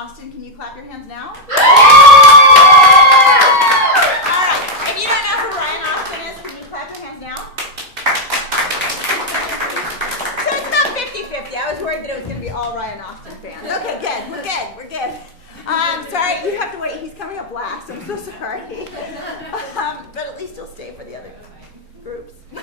Austin, can you clap your hands now? All right, if you don't know who Ryan Austin is, can you clap your hands now? So it's about 50-50. I was worried that it was going to be all Ryan Austin fans. Okay, good. We're good. Sorry, you have to wait. He's coming up last. I'm so sorry. But at least he'll stay for the other groups. So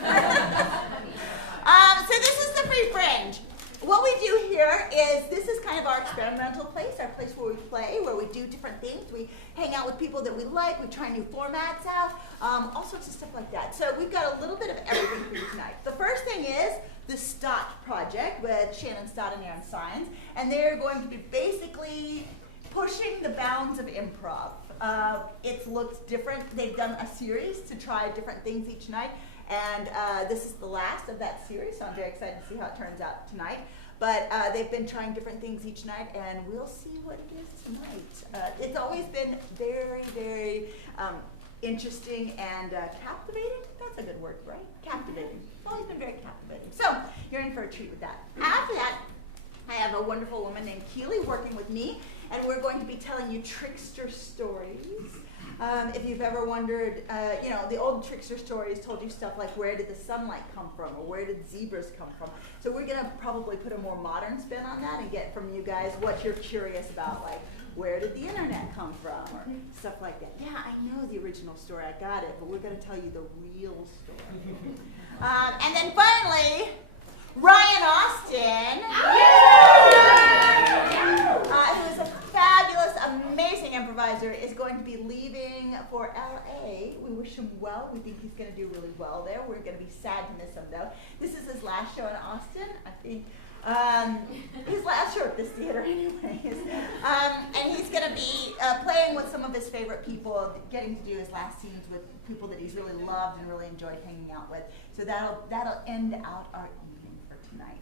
this is the Free Fringe. What we do here is, this is kind of our experimental place, our place where we play, where we do different things. We hang out with people that we like, we try new formats out, all sorts of stuff like that. So we've got a little bit of everything for you tonight. The first thing is the Stott Project with Shannon Stott and Aaron Sines, and they're going to be basically pushing the bounds of improv. It's looked different. They've done a series to try different things each night. And this is the last of that series, so I'm very excited to see how it turns out tonight. But they've been trying different things each night, and we'll see what it is tonight. It's always been very, very interesting and captivating. That's a good word, right? Captivating. It's always been very captivating. So you're in for a treat with that. After that, I have a wonderful woman named Keely working with me, and we're going to be telling you trickster stories. If you've ever wondered, the old trickster stories told you stuff like, where did the sunlight come from, or where did zebras come from? So we're going to probably put a more modern spin on that and get from you guys what you're curious about, like, where did the internet come from, or stuff like that. Yeah, I know the original story, I got it, but we're going to tell you the real story. And then finally, Ryan Austin, who is a fabulous, amazing improviser, is going to be leaving for LA. We wish him well. We think he's going to do really well there. We're going to be sad to miss him, though. This is his last show in Austin, I think. His last show at this theater, anyways. And he's going to be playing with some of his favorite people, getting to do his last scenes with people that he's really loved and really enjoyed hanging out with. So that'll end out our evening for tonight.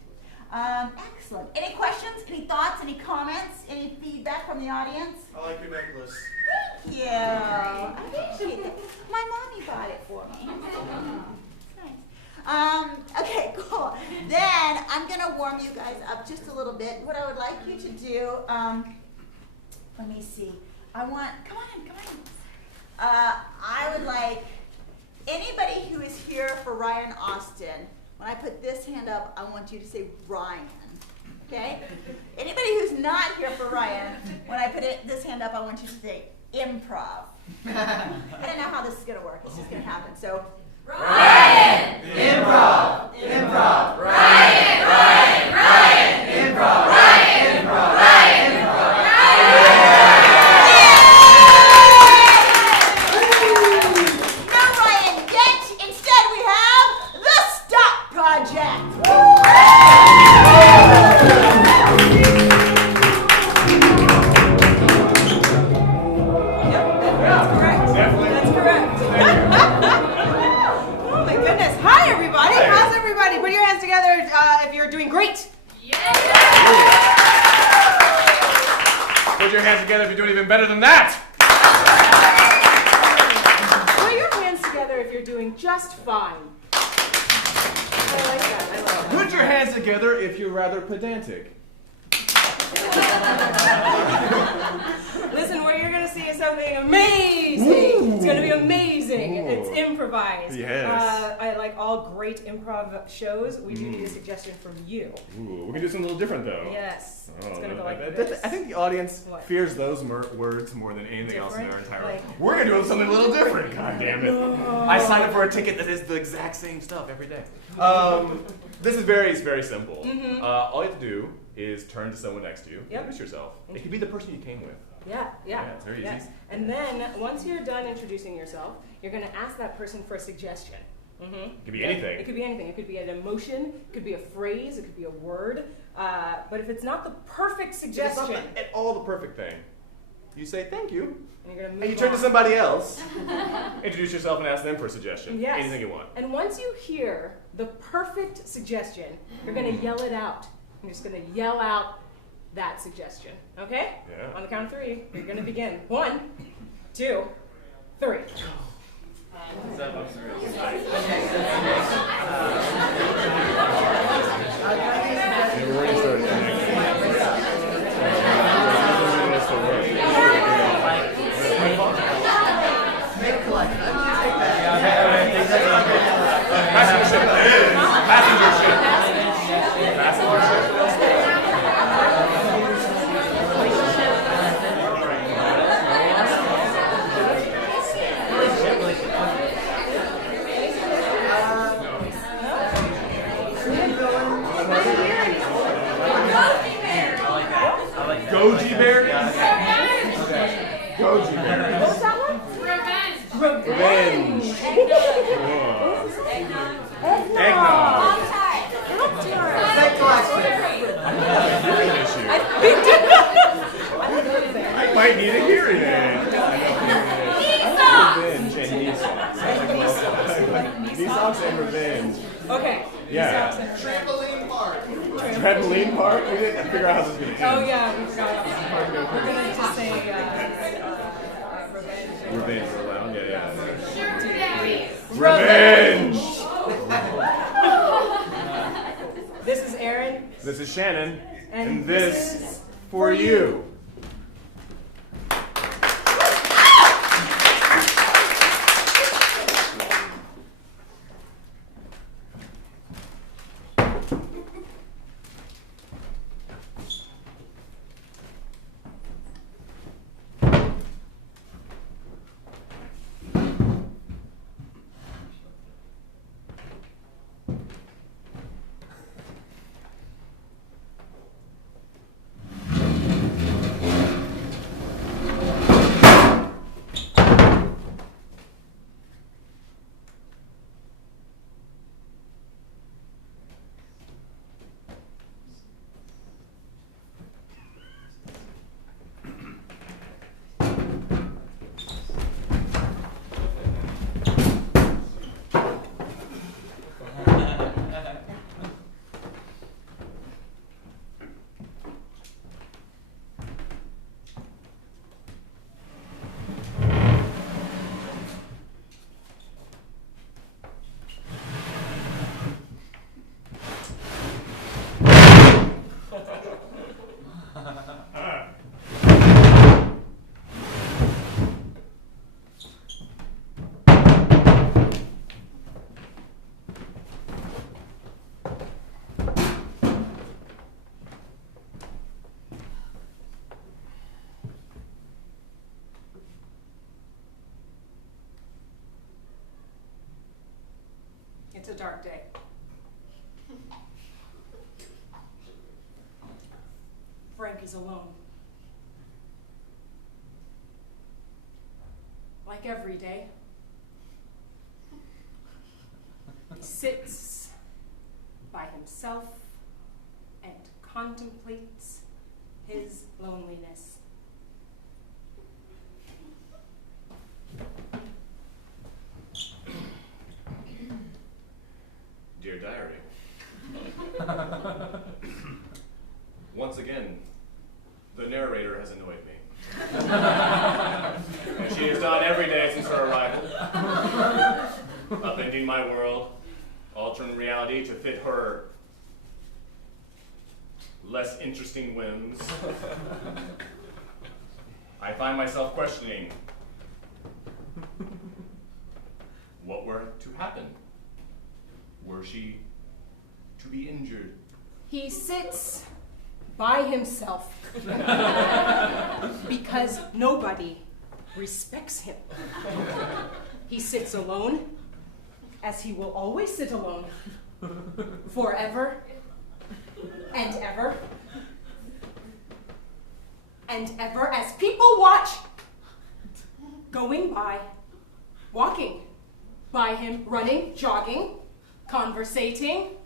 Excellent. Any questions, any thoughts, any comments, any feedback from the audience? I like your necklace. Thank you. I appreciate it. My mommy bought it for me. Okay, cool. Then I'm going to warm you guys up just a little bit. What I would like you to do, let me see. Come on in. I would like anybody who is here for Ryan Austin, when I put this hand up, I want you to say Ryan, okay? Anybody who's not here for Ryan, when I put this hand up, I want you to say improv. I don't know how this is going to work. It's just going to happen. So, Ryan! Improv! Improv! Ryan! Ryan! Ryan! Improv! Ryan! Improv! Ryan! Improv! No Ryan yet. Instead, we have the Stop Project. Yep, that's correct. That's correct. Hi, everybody. How's everybody? Put your hands together if you're doing great. Yeah! Put your hands together if you're doing even better than that. Put your hands together if you're doing just fine. I like that. Put your hands together if you're rather pedantic. Listen, what you're going to see is something amazing. Ooh. It's going to be amazing. Ooh. It's improvised. Yes. I like all great improv shows. We do need a suggestion from you. Ooh, we can do something a little different, though. Yes. Oh, it's going to go like I this. think the audience What? fears those words more than anything else in their Different? entire Like- life. We're going to do something a little different, God damn it. I signed up for a ticket that is the exact same stuff every day. This is very simple. Mm-hmm. All you have to do is turn to someone next to you, Yep. introduce yourself. It could be the person you came with. Yeah. It's very easy. And then, once you're done introducing yourself, you're going to ask that person for a suggestion. Mm-hmm. It could be anything. It could be anything. It could be an emotion, it could be a phrase, it could be a word. But if it's not the perfect It's suggestion, not at all the perfect thing. You say thank you, and you're going to move and you turn to on. somebody else, introduce yourself and ask them for a suggestion. Yes. Anything you want. And once you hear the perfect suggestion, you're going to yell it out. I'm just going to yell out that suggestion. Okay? Yeah. On the count of 3, you're going to begin. 1, 2, 3. Goji What berries. was that one? Revenge. Eggnog. Eggnog. Set collection. I might need a hearing aid. Revenge and knee socks. Knee socks and revenge. Okay. Yeah. Trampoline park. Trampoline park? We didn't figure out how this was going to end. Oh yeah, we forgot about that part. We're gonna just say revenge. Revenge, we're allowed. Yeah. Revenge. Revenge! This is Aaron. This is Shannon. And this is for you. It's a dark day. Frank is alone. Like every day. He sits by himself and contemplates his loneliness. Dear Diary. Once again, the narrator has annoyed me. And she has done every day since her arrival. Upending my world, altering reality to fit her less interesting whims. I find myself questioning what were to happen. Were she to be injured? He sits by himself because nobody respects him. He sits alone, as he will always sit alone, forever and ever and ever, as people watch, going by, walking by him, running, jogging, conversating,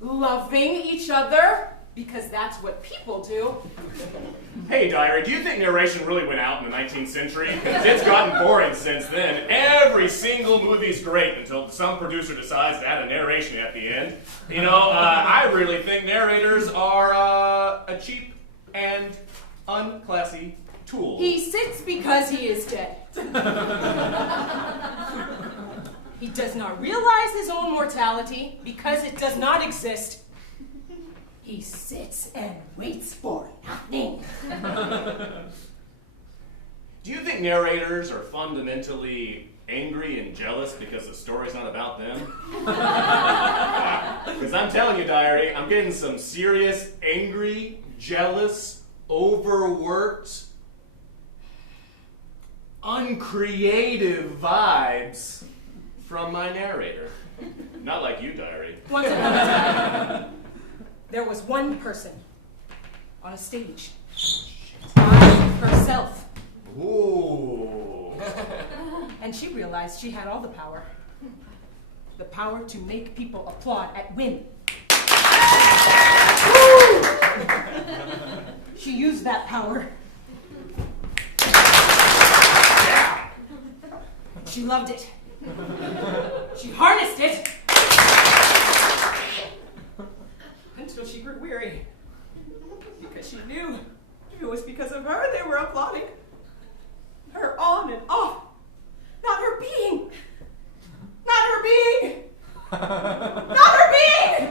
loving each other, because that's what people do. Hey, Diary, do you think narration really went out in the 19th century? Because it's gotten boring since then. Every single movie's great until some producer decides to add a narration at the end. You know, I really think narrators are a cheap and unclassy tool. He sits because he is dead. He does not realize his own mortality because it does not exist. He sits and waits for nothing. Do you think narrators are fundamentally angry and jealous because the story's not about them? Because I'm telling you, Diary, I'm getting some serious, angry, jealous, overworked, uncreative vibes from my narrator. Not like you, Diary. Once upon a time, there was one person on a stage by herself. she realized she had all the power. The power to make people applaud at whim. She used that power. She loved it. She harnessed it. Until she grew weary. Because she knew it was because of her they were applauding. Her on and off. Not her being. Not her being. Not her being.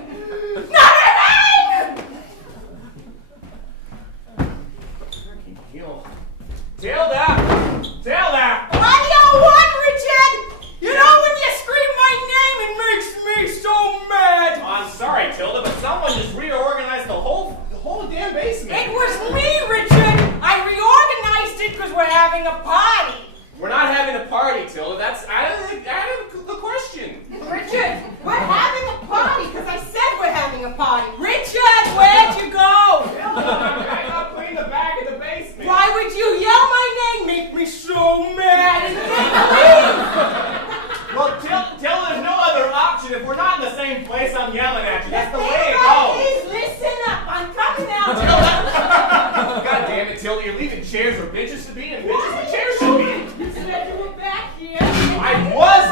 Not her being. Tilda! Tilda! What do you want, Richard? You know when you scream my name, it makes me so mad. Oh, I'm sorry, Tilda, but someone just reorganized the whole damn basement. It was me, Richard. I reorganized it because we're having a party. We're not having a party, Tilda. That's out of the question. Richard, we're having a party because I said we're having a party. Richard, where'd you go? I got clean the back of the basement. Why would you yell my name? Make me so mad and then leave. Well, Tilda, there's no other option. If we're not in the same place, I'm yelling at you. That's the way it Please goes. listen up. I'm coming out. God damn it, Tilda. You're leaving chairs where benches should be and benches where chairs should be. You said you were back here. I was.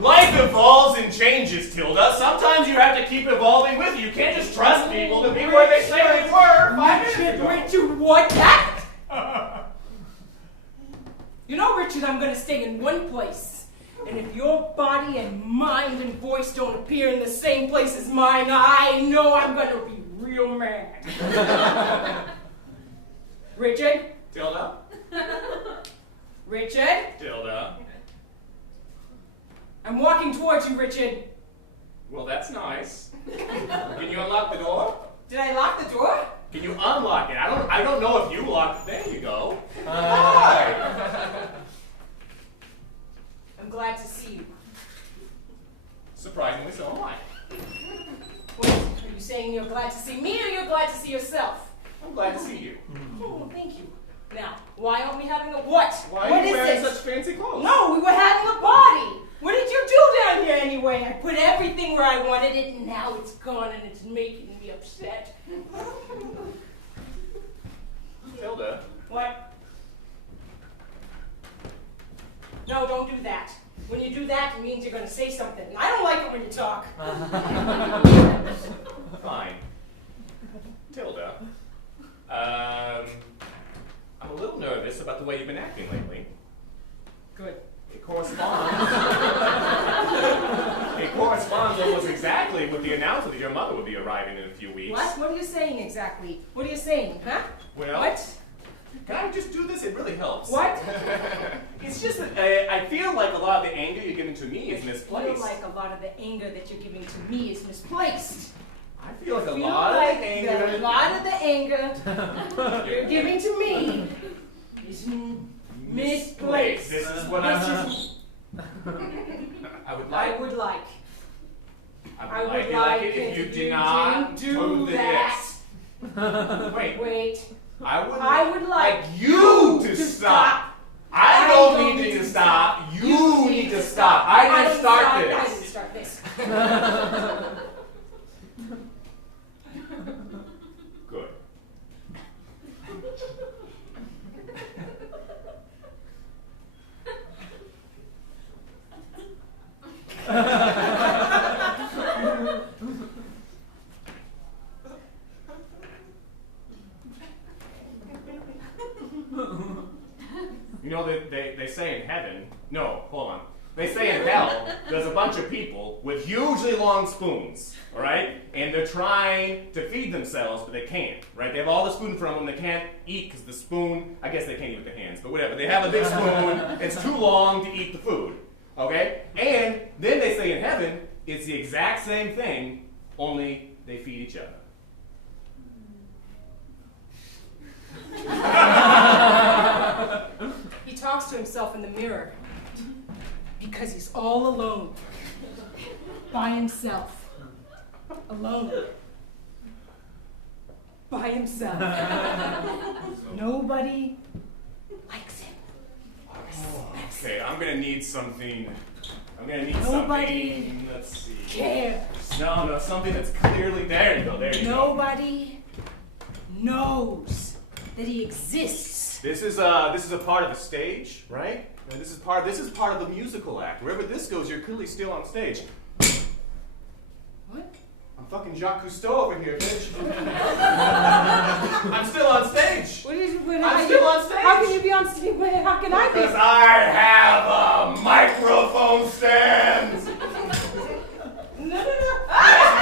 Life evolves and changes, Tilda. Sometimes you have to keep evolving with you. You can't just trust people to be where they say they were 5 minutes ago. Richard, what happened? You know, Richard, I'm going to stay in one place. And if your body and mind and voice don't appear in the same place as mine, I know I'm going to be real mad. Richard? Tilda? Richard? Tilda? I'm walking towards you, Richard. Well, that's nice. Can you unlock the door? Did I lock the door? Can you unlock it? I don't know if you locked it. There you go. Hi. I'm glad to see you. Surprisingly, so am I. Wait, are you saying you're glad to see me or you're glad to see yourself? I'm glad to see you. Oh, thank you. Now, why aren't we having a what? Why What are you is wearing this? such fancy clothes? No, we were having a party. What did you do down here anyway? I put everything where I wanted it, and now it's gone, and it's making me upset. Tilda. What? No, don't do that. When you do that, it means you're going to say something. I don't like it when you talk. Fine. Tilda. I'm a little nervous about the way you've been acting lately. Good. It corresponds. It corresponds almost exactly with the announcement that your mother would be arriving in a few weeks. What? What are you saying exactly? What are you saying, huh? Well, What? Can I just do this? It really helps. What? It's just that I feel like a lot of the anger you're giving to me is I misplaced. feel like a lot of the anger that you're giving to me is misplaced. I feel like a Feel lot like of the anger. a lot of the anger you're giving to me is misplaced. This is what I would like. I would like. I would like it if you did not do that. this. Wait. I would like you to stop. I don't need you to stop. You need to stop. I didn't start I this. didn't start this. Good. You know, they say in heaven, no, hold on. They say in hell, there's a bunch of people with hugely long spoons, all right? And they're trying to feed themselves, but they can't, right? They have all the spoon in front of them, they can't eat because the spoon, I guess they can't eat with their hands, but whatever. They have a big spoon, it's too long to eat the food, okay? And then they say in heaven, it's the exact same thing, only they feed each other. He talks to himself in the mirror because he's all alone, by himself, alone, by himself. Nobody likes him or respects Yes. Okay, I'm gonna need something. Nobody something. Let's see. cares. No, something that's clearly there. You go. There you go. Nobody knows that he exists. This is a part of the stage, right? And this is part of the musical act. Wherever this goes, you're clearly still on stage. What? I'm fucking Jacques Cousteau over here, bitch. I'm still on stage. I'm still on stage. How can you be on stage? How can I be? Because I have a microphone stand. No. You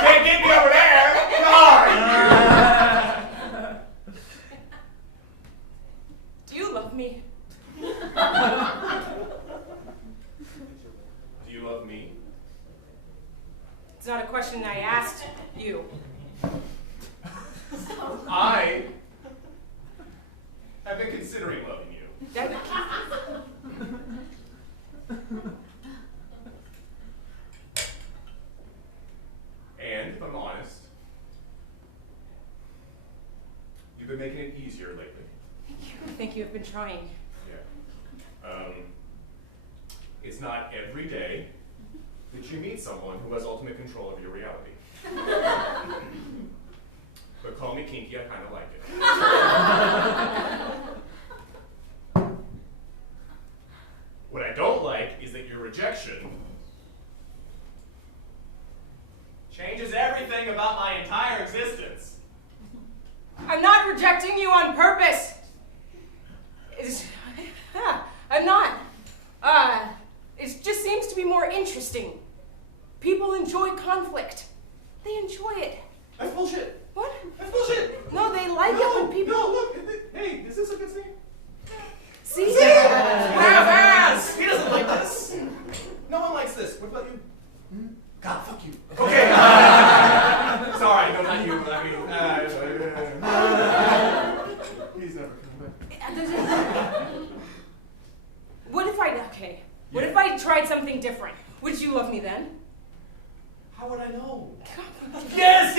can't get me over there. Do you love me? Do you love me? It's not a question I asked you. I have been considering loving you. And if I'm honest, you've been making it easier lately. Thank you. I've been trying. Yeah. It's not every day that you meet someone who has ultimate control of your reality. But call me kinky, I kind of like it. What I don't like is that your rejection changes everything about my entire existence. I'm not rejecting you on purpose. I'm not. It just seems to be more interesting. People enjoy conflict. They enjoy it. That's bullshit. What? That's bullshit. No, they like it when people. No, look. Hey, is this a good scene? See? Half-ass! He doesn't like this. No one likes this. What about you? God, fuck you. Okay. Sorry, no, not you. I mean, he's never coming back. What if I tried something different? Would you love me then? How would I know? Yes,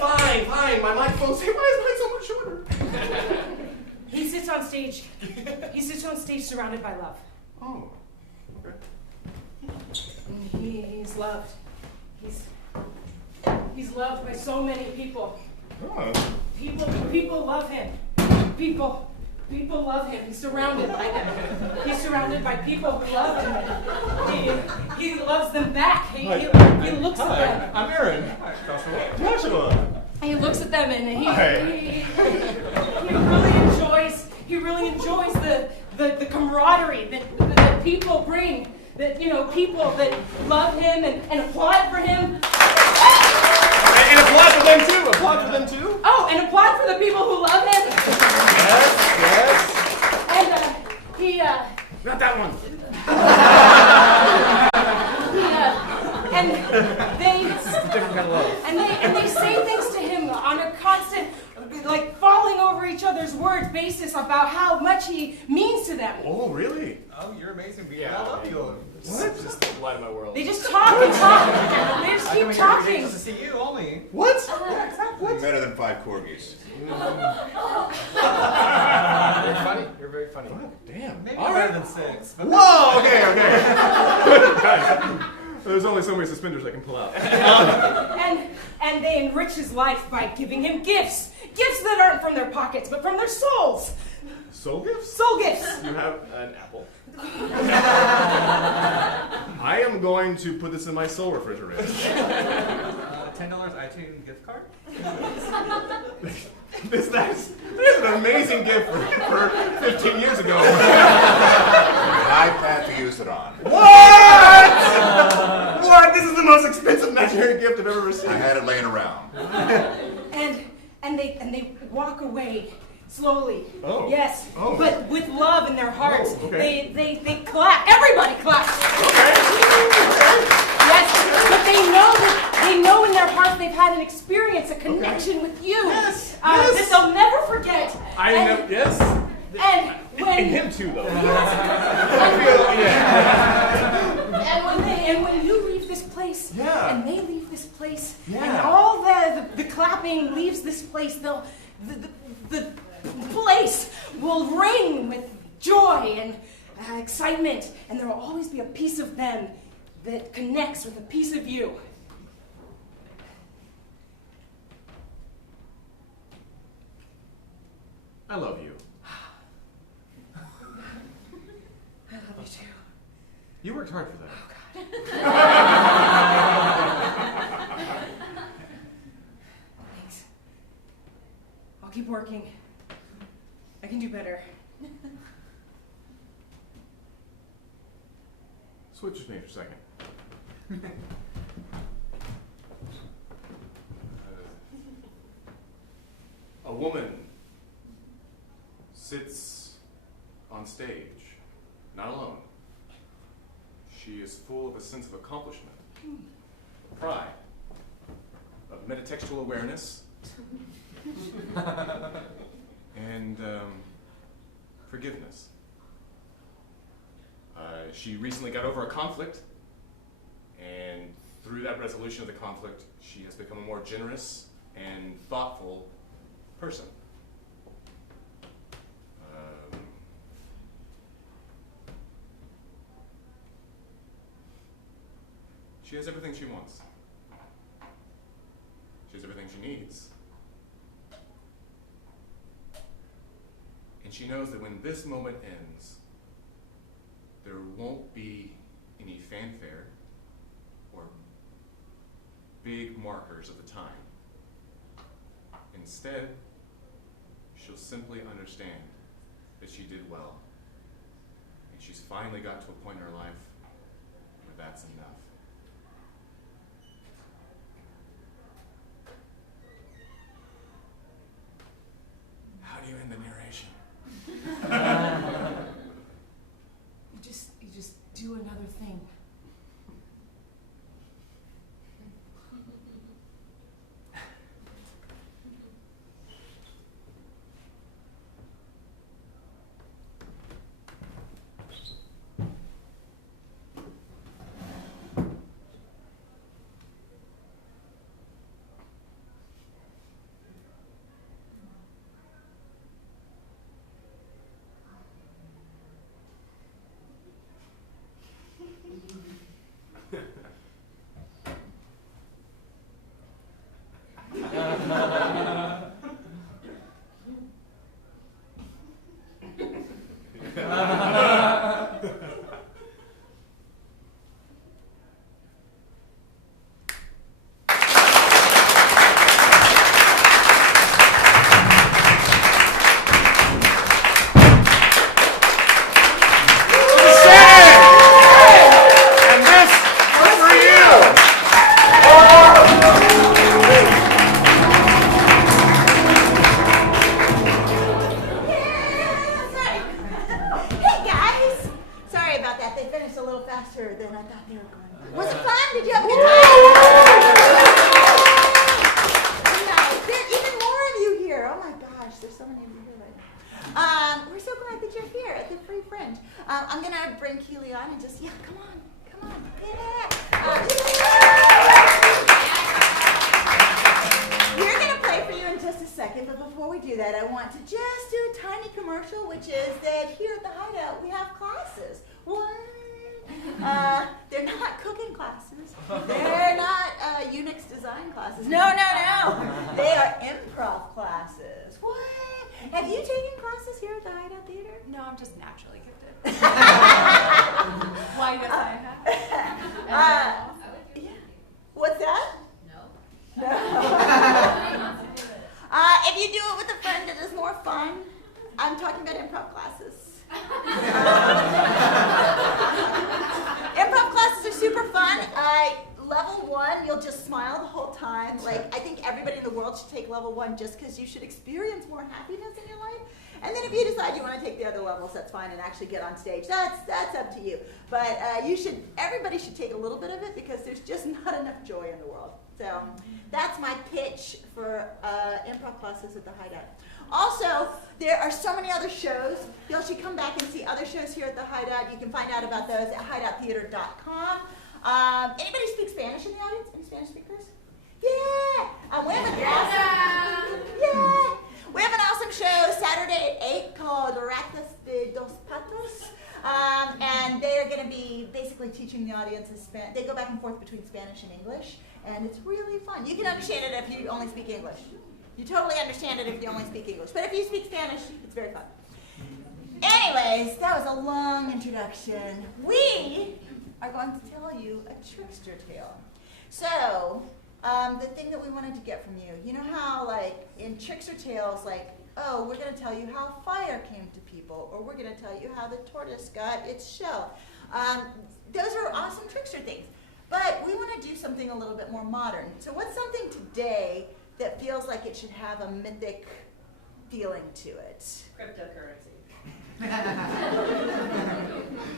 fine. My microphone's here. Why is mine so much shorter? He sits on stage. He sits on stage surrounded by love. Oh, okay. And he's loved. He's loved by so many people. Oh. People love him. People love him. He's surrounded by them. He's surrounded by people who love him. He loves them back. He looks at them. I'm Aaron. Hi, Joshua. He looks at them and he really enjoys the camaraderie that people bring. That people that love him and applaud for him. And applaud for them too. Applaud for them too. Oh, and applaud for the people who love him. Yes. And he Not that one. And they say things to him on a constant, like falling over each other's words basis about how much he means to them. Oh, really? Oh, you're amazing. I love you. What? Just the light of my world. They just talk and talk. They just keep talking. Just to see you only. What? Yeah, exactly. Better than 5 corgis. Very funny. You're very funny. Damn. Maybe All better right. than 6. But Whoa, okay. Guys, there's only so many suspenders I can pull out. And they enrich his life by giving him gifts. Gifts that aren't from their pockets, but from their souls. Soul gifts? Soul gifts. You have an apple. I am going to put this in my soul refrigerator. $10 iTunes gift card? This is an amazing gift for 15 years ago. iPad to use it on. What? What? This is the most expensive imaginary gift I've ever received. I had it laying around. And they walk away slowly. Oh. Yes. Oh. But with love in their hearts. Oh, okay. They clap. Everybody claps. Okay. Yes. But they know in their hearts they've had an experience, a connection with you. Yes. That they'll never forget. Yes. And when And him too, though. And when you leave this place, Yeah. and they leave this place, Yeah. and all the clapping leaves this place, the place will ring with joy and excitement, and there will always be a piece of them that connects with a piece of you. I love you. I love you too. You worked hard for that. Thanks. I'll keep working. I can do better. Switch with me for a second. A woman sits on stage, not alone. She is full of a sense of accomplishment, of pride, of metatextual awareness, and forgiveness. She recently got over a conflict, and through that resolution of the conflict, she has become a more generous and thoughtful person. She has everything she wants. She has everything she needs. And she knows that when this moment ends, there won't be any fanfare or big markers of the time. Instead, she'll simply understand that she did well. And she's finally got to a point in her life where that's enough. How do you end the narration? You just do another thing. We're so glad that you're here at the Free Fringe. I'm gonna bring Keely on and just, come on, yeah. We're gonna play for you in just a second, but before we do that, I want to just do a tiny commercial, which is that here at the Hideout, we have classes. They're not cooking classes. They're not Unix design classes. No. They are improv classes. What? Have you taken classes here at the Hideout Theater? No, I'm just naturally gifted. Why does I have? Yeah. What's that? No. If you do it with a friend, it is more fun. I'm talking about improv classes. Improv classes are super fun. Level 1, you'll just smile the whole time. Like, I think everybody in the world should take level 1 just because you should experience more happiness in your life. And then if you decide you want to take the other levels, that's fine, and actually get on stage. That's up to you. But everybody should take a little bit of it because there's just not enough joy in the world. So that's my pitch for improv classes at the Hideout. Also, there are so many other shows. You should come back and see other shows here at the Hideout. You can find out about those at hideouttheater.com. Anybody speak Spanish in the audience? Any Spanish speakers? Yeah! We have an awesome show Saturday at 8 called Ratas de Dos Patos. literally teaching the audiences Spanish. They go back and forth between Spanish and English, and it's really fun. You can understand it if you only speak English. You totally understand it if you only speak English. But if you speak Spanish, it's very fun. Anyways, that was a long introduction. We are going to tell you a trickster tale. So, the thing that we wanted to get from you, you know how, like, in trickster tales, like, oh, we're going to tell you how fire came to people, or we're going to tell you how the tortoise got its shell. Those are awesome trickster things. But we want to do something a little bit more modern. So what's something today that feels like it should have a mythic feeling to it? Cryptocurrency.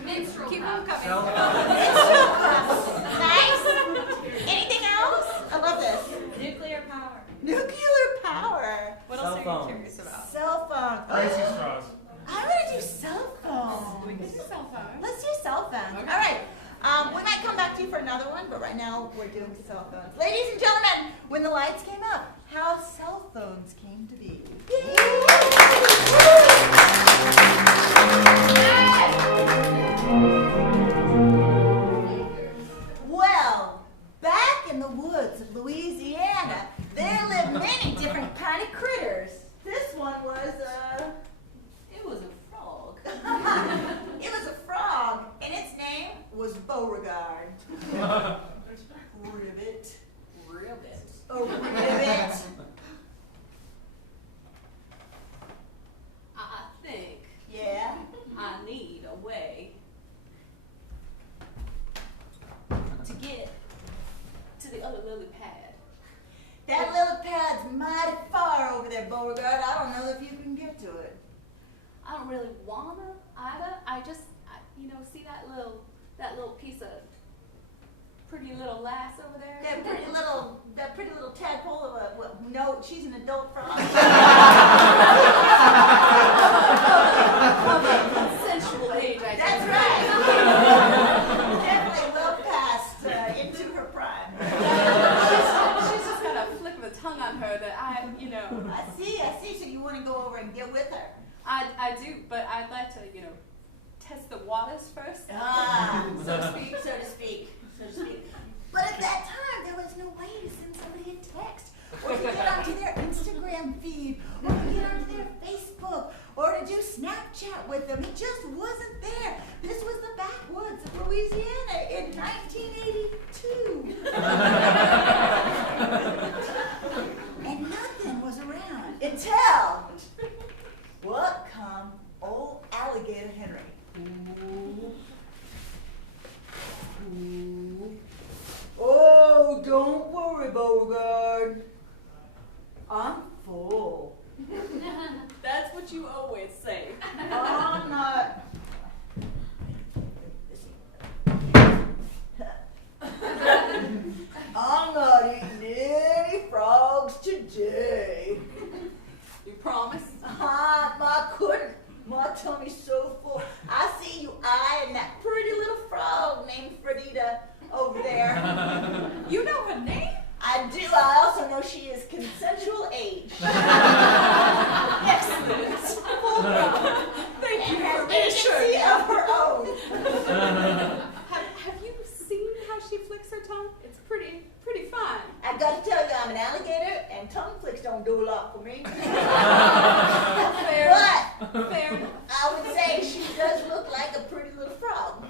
Minstrel. Keep Club. on coming. Nice. Anything else? I love this. Nuclear power. Nuclear power. What Cell else are you phones. curious about? Cell phone. Crazy straws. I'm gonna do cell phone. We can do cell phone. Let's do cell phones. Okay. All right. We might come back to you for another one, but right now we're doing cell phones. Ladies and gentlemen, when the lights came up, how cell phones came to be. Well, back in the woods of Louisiana, there lived many different kind of critters. This one was It was a frog. it was a frog, and its name was Beauregard. Ribbit. Ribbit. A ribbit. I think Yeah. I need a way to get to the other lily pad. That little pad's mighty far over there, Beauregard. I don't know if you can get to it. I don't really wanna either. I see that little piece of pretty little lass over there. That pretty little tadpole of a, no, she's an adult frog. Sensual age, I That's think. right. Definitely well past into her prime. She's just got a flick of the tongue on her that I see. So you want to go over and get with her? I do, but I'd like to, test the waters first. So to speak. But at that time, there was no way to send somebody a text, or to get onto their Instagram feed, or to get onto their Facebook, or to do Snapchat with them. It just wasn't there. This was the backwoods of Louisiana in 1982. And nothing was around until what come old Alligator Henry. Oh, don't worry, Beauregard. I'm full. That's what you always say. I'm not. I'm not eating any frogs today. You promise? I couldn't. My tummy's so full. I see you eyeing that pretty little frog named Fredita over there. You know her name? I do. I also know she is consensual age. Excellent. Thank you And for has reassuring agency me. of her own. Have you seen how she flicks her tongue? It's pretty fine. I got to tell you, I'm an alligator, and tongue flicks don't do a lot for me. Fair. But Fair enough. I would say she does look like a pretty little frog.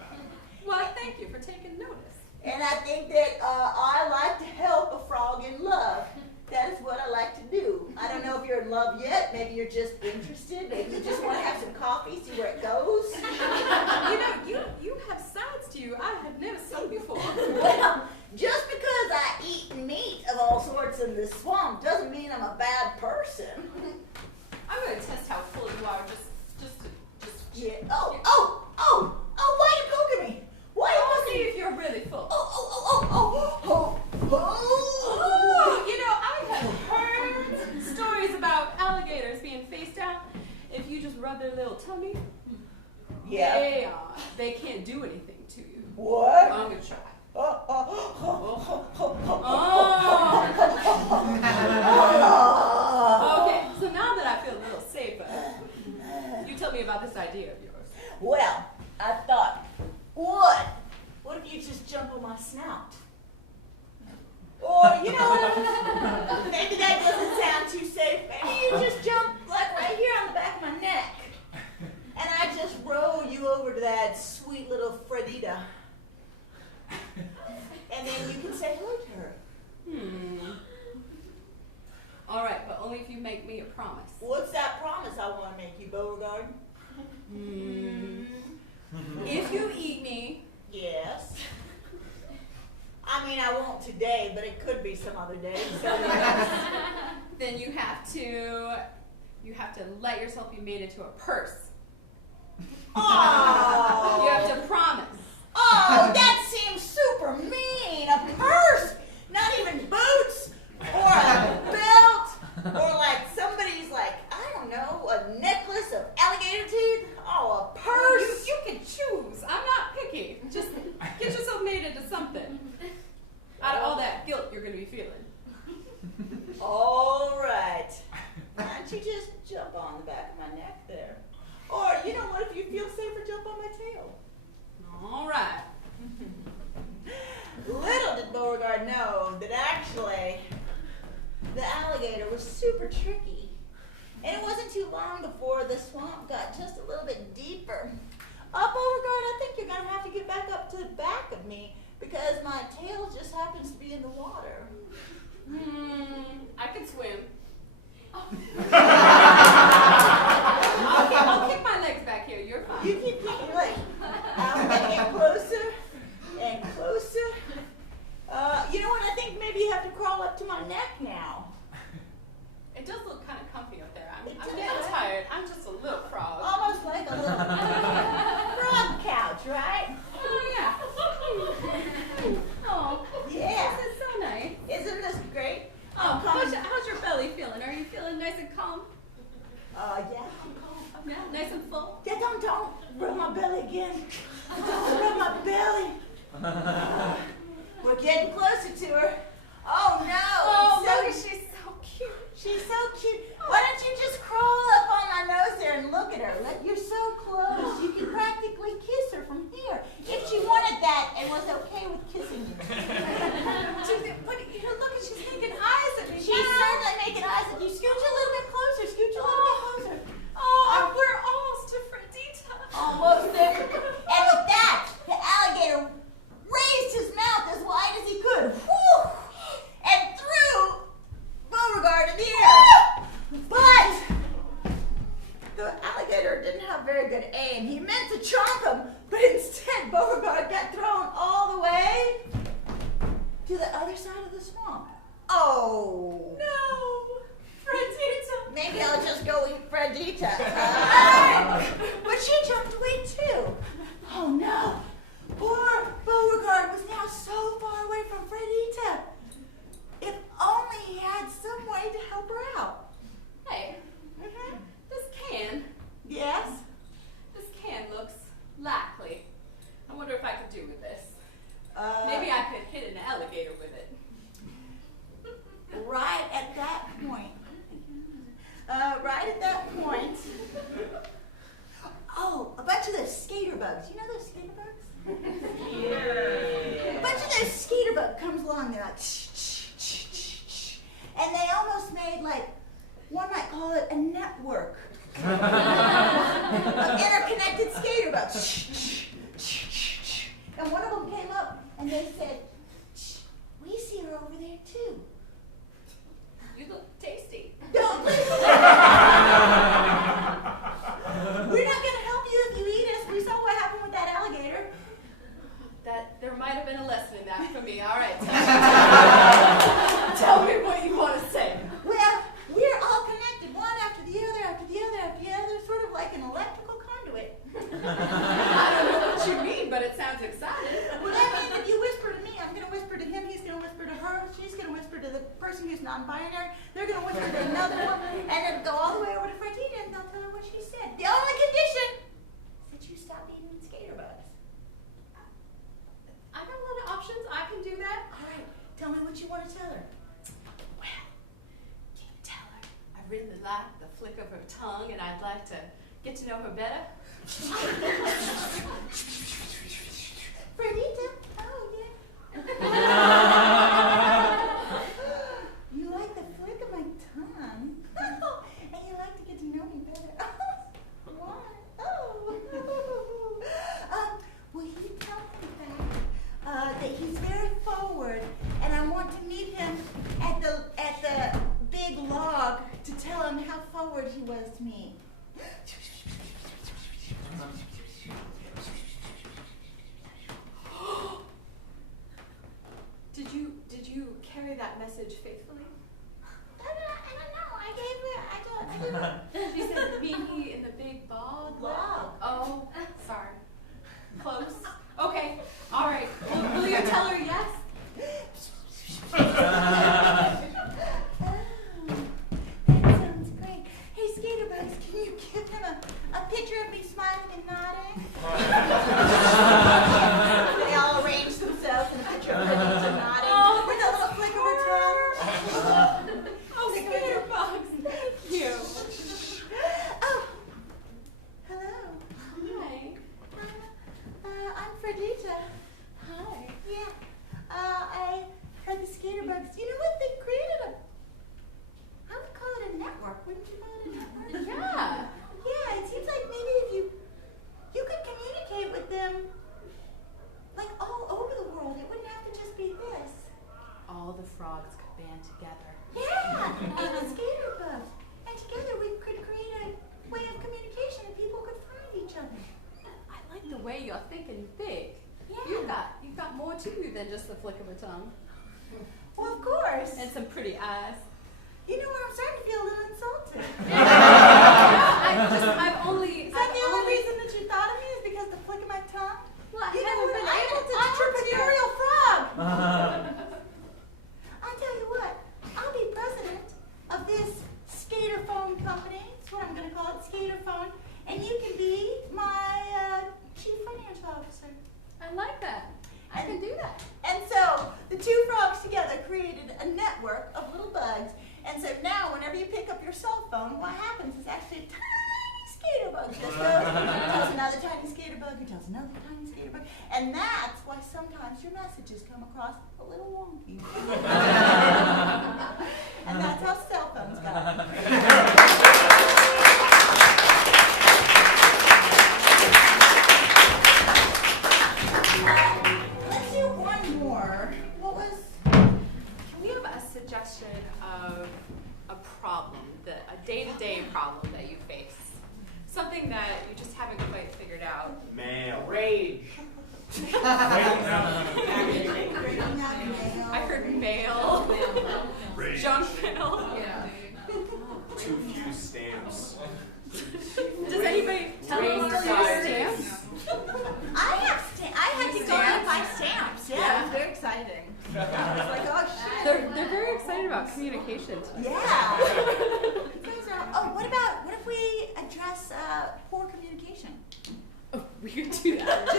Well, thank you for taking notice. And I think that I like to help a frog in love. That is what I like to do. I don't know if you're in love yet. Maybe you're just interested. Maybe you just want to have some coffee, see where it goes. You have sides to you I have never seen before. Well, just because I eat meat of all sorts in this swamp doesn't mean I'm a bad person. I'm going to test how full you are just Yeah. Oh, why are you poking me? Why are you I'll poking see me? if you're really full. Oh. Oh, I have heard stories about alligators being faced out. If you just rub their little tummy, Yeah. they can't do anything to you. What? I'm gonna try. Oh. Okay, so now that I feel a little safer, you tell me about this idea of yours. Well, I thought, what what if you just jump on my snout? Or, you know, maybe that doesn't sound too safe. Maybe you just jump like right here on the back of my neck. And I just roll you over to that sweet little Fredita. And then you can say hello to her. All right, but only if you make me a promise. What's that promise I want to make you, Beauregard? If you eat me, Yes. I mean, I won't today, but it could be some other day. So then you have to let yourself be made into a purse. Oh. You have to promise. Oh, that seems super mean. A purse, not even boots, or a belt, or like somebody's like, I don't know, a necklace of alligator teeth. Oh, a purse. You can choose. I'm not picky. Just get yourself made into something. Out of all that guilt you're going to be feeling. All right. Why don't you just jump on the back of my neck there? Or, you know what, if you feel safer, jump on my tail. All right. Little did Beauregard know that actually the alligator was super tricky. And it wasn't too long before the swamp got just a little bit deeper. Beauregard, I think you're going to have to get back up to the back of me because my tail just happens to be in the water. I can swim. Okay. I'll kick my legs back here. You're fine. You keep kicking your leg. I'm going to get closer and closer. You know what? I think maybe you have to crawl up to my neck now. It does look kind of comfy up there. It I'm does. getting tired. I'm just a little frog. Almost like a little frog couch, right? Oh, yeah. Oh, Yeah. this is so nice. Isn't this great? Oh, come. how's your belly feeling? Are you feeling nice and calm? Yeah, I'm calm. Yeah, nice and full? Yeah, don't rub my belly again. Don't rub my belly. We're getting closer to her. Oh no! Oh, so, look, she's so cute. she's so cute. Why don't you just crawl up on my nose there and look at her? You're so close. You can practically kiss her from here. If she wanted that and was okay with kissing you. But here, look, she's making eyes at me. She's certainly making eyes at you. Scooch a little bit closer. Scooch a little bit closer. Oh, we're almost to Fredita. Almost there. And with that, the alligator raised his mouth as wide as he could. Whew, and threw Beauregard in the air. But the alligator didn't have very good aim. He meant to chomp him, but instead Beauregard got thrown all the way to the other side of the swamp. Oh. No, Fredita. Maybe I'll just go eat Fredita. But she jumped away too. Oh no. Poor Beauregard was now so far away from Fredita. If only he had some way to help her out. Hey, this can Yes? looks likely. I wonder if I could do with this. Maybe I could hit an alligator with it. Right at that point. Oh, a bunch of those skater bugs. You know those skater bugs? A bunch of those skater bugs comes along. They're like, shh, shh, shh, shh, shh. And they almost made like, one might call it a network of interconnected skater bugs. Shh, shh, shh, shh, shh. And one of them came up and they said, shh, we see her over there too. You look tasty. Don't listen. We're not going to help you if you eat us. We saw what happened with that alligator. There might have been a lesson in that for me. All right. Tell me what you want to say. Well, we're all connected, one after the other, after the other, after the other, sort of like an electrical conduit. I don't know what you mean, but it sounds exciting. Well, that means if you whisper to me, I'm going to whisper to him, he's going to whisper to her, she's going to whisper to the person who's non-binary, they're going to whisper to another one, and then go all the way over to Fredita and they'll tell her what she said. The only condition is that you stop eating skater bugs. I got a lot of options. I can do that. All right, tell me what you want to tell her. Well, can you tell her I really like the flick of her tongue and I'd like to get to know her better? Fredita, smiling and nodding. They all arrange themselves in a picture of Fringe and nodding with a little flick of her tongue. Oh, Skater Bugs, thank you. Oh, hello. Hi. I'm Fredita. Hi. Yeah. I heard the skater bugs. You know what? They created I would call it a network. Wouldn't you call it a network? Yeah. Yeah, it seems like maybe if you could communicate with them like all over the world. It wouldn't have to just be this. All the frogs could band together. Yeah, and the skater bugs. And together we could create a way of communication and people could find each other. I like the way you're thinking big. Yeah. You've got more to you than just the flick of a tongue. Well, of course. And some pretty eyes. You know what? I'm starting to feel a little insulted. I've only. Is that the only reason that you thought of me is because the flick of my tongue? Well, You know what? an Entrepreneurial frog. I tell you what, I'll be president of this skater phone company. That's what I'm going to call it, skater phone. And you can be my chief financial officer. I like that. I can do that. And so the two frogs together created a network of little bugs. And so now whenever you pick up your cell phone, what happens is actually a tiny skater bug just goes and tells another tiny skater bug who tells another tiny skater bug. And that's why sometimes your messages come across a little wonky. And that's how cell phones got. Let's do one more. What was... We have a suggestion of a problem, a day-to-day problem that you face. Something that you just haven't quite figured out. Mail. Rage. I heard mail. Rage. Junk mail. Yeah. Too few stamps. Does anybody tell me still use stamps? I had to go and buy stamps. Yeah, it was very exciting. I was like, oh shit. They're very excited about communication today. Yeah. What if we address poor communication? Oh, we could do that. Are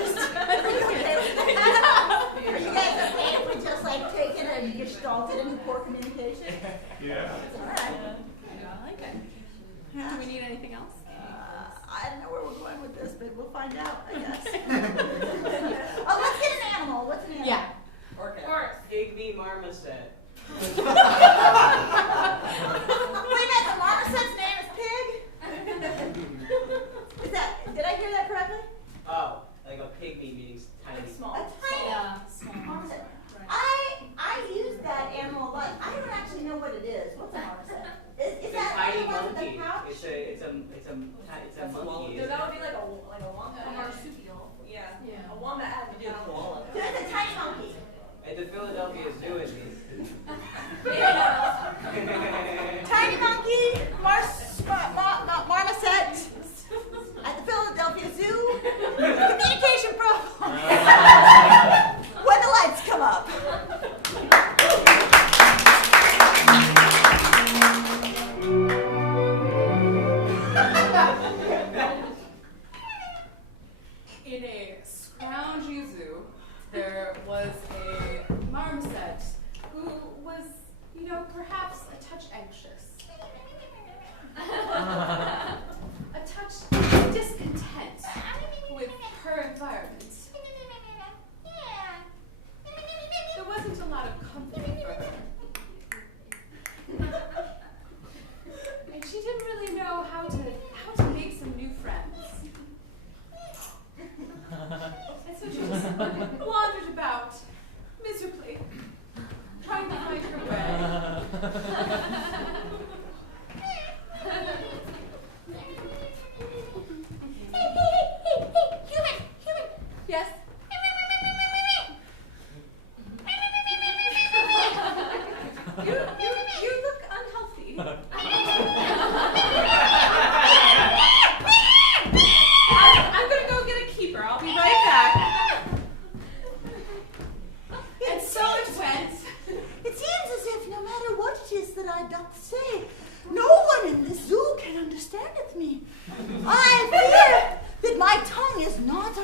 you guys okay if we just like take it and gestalt it into poor communication? Yeah. All right. I like it. Do we need anything else? I don't know where we're going with this, but we'll find out, I guess. Oh, let's get an animal. What's an animal? Yeah. Horse. Igby marmoset. Wait a minute, the marmoset's name is Pig? Did I hear that correctly? Oh, like a pygmy meaning tiny. A tiny marmoset. I use that animal a lot. I don't actually know what it is. What's a marmoset? Is It's a that tiny the one with monkey. the pouch? It's a monkey. So that would be like a wombat, a marsupial. Yeah. A wombat has a pouch. So it's a tiny monkey. At the Philadelphia Zoo, at least. Tiny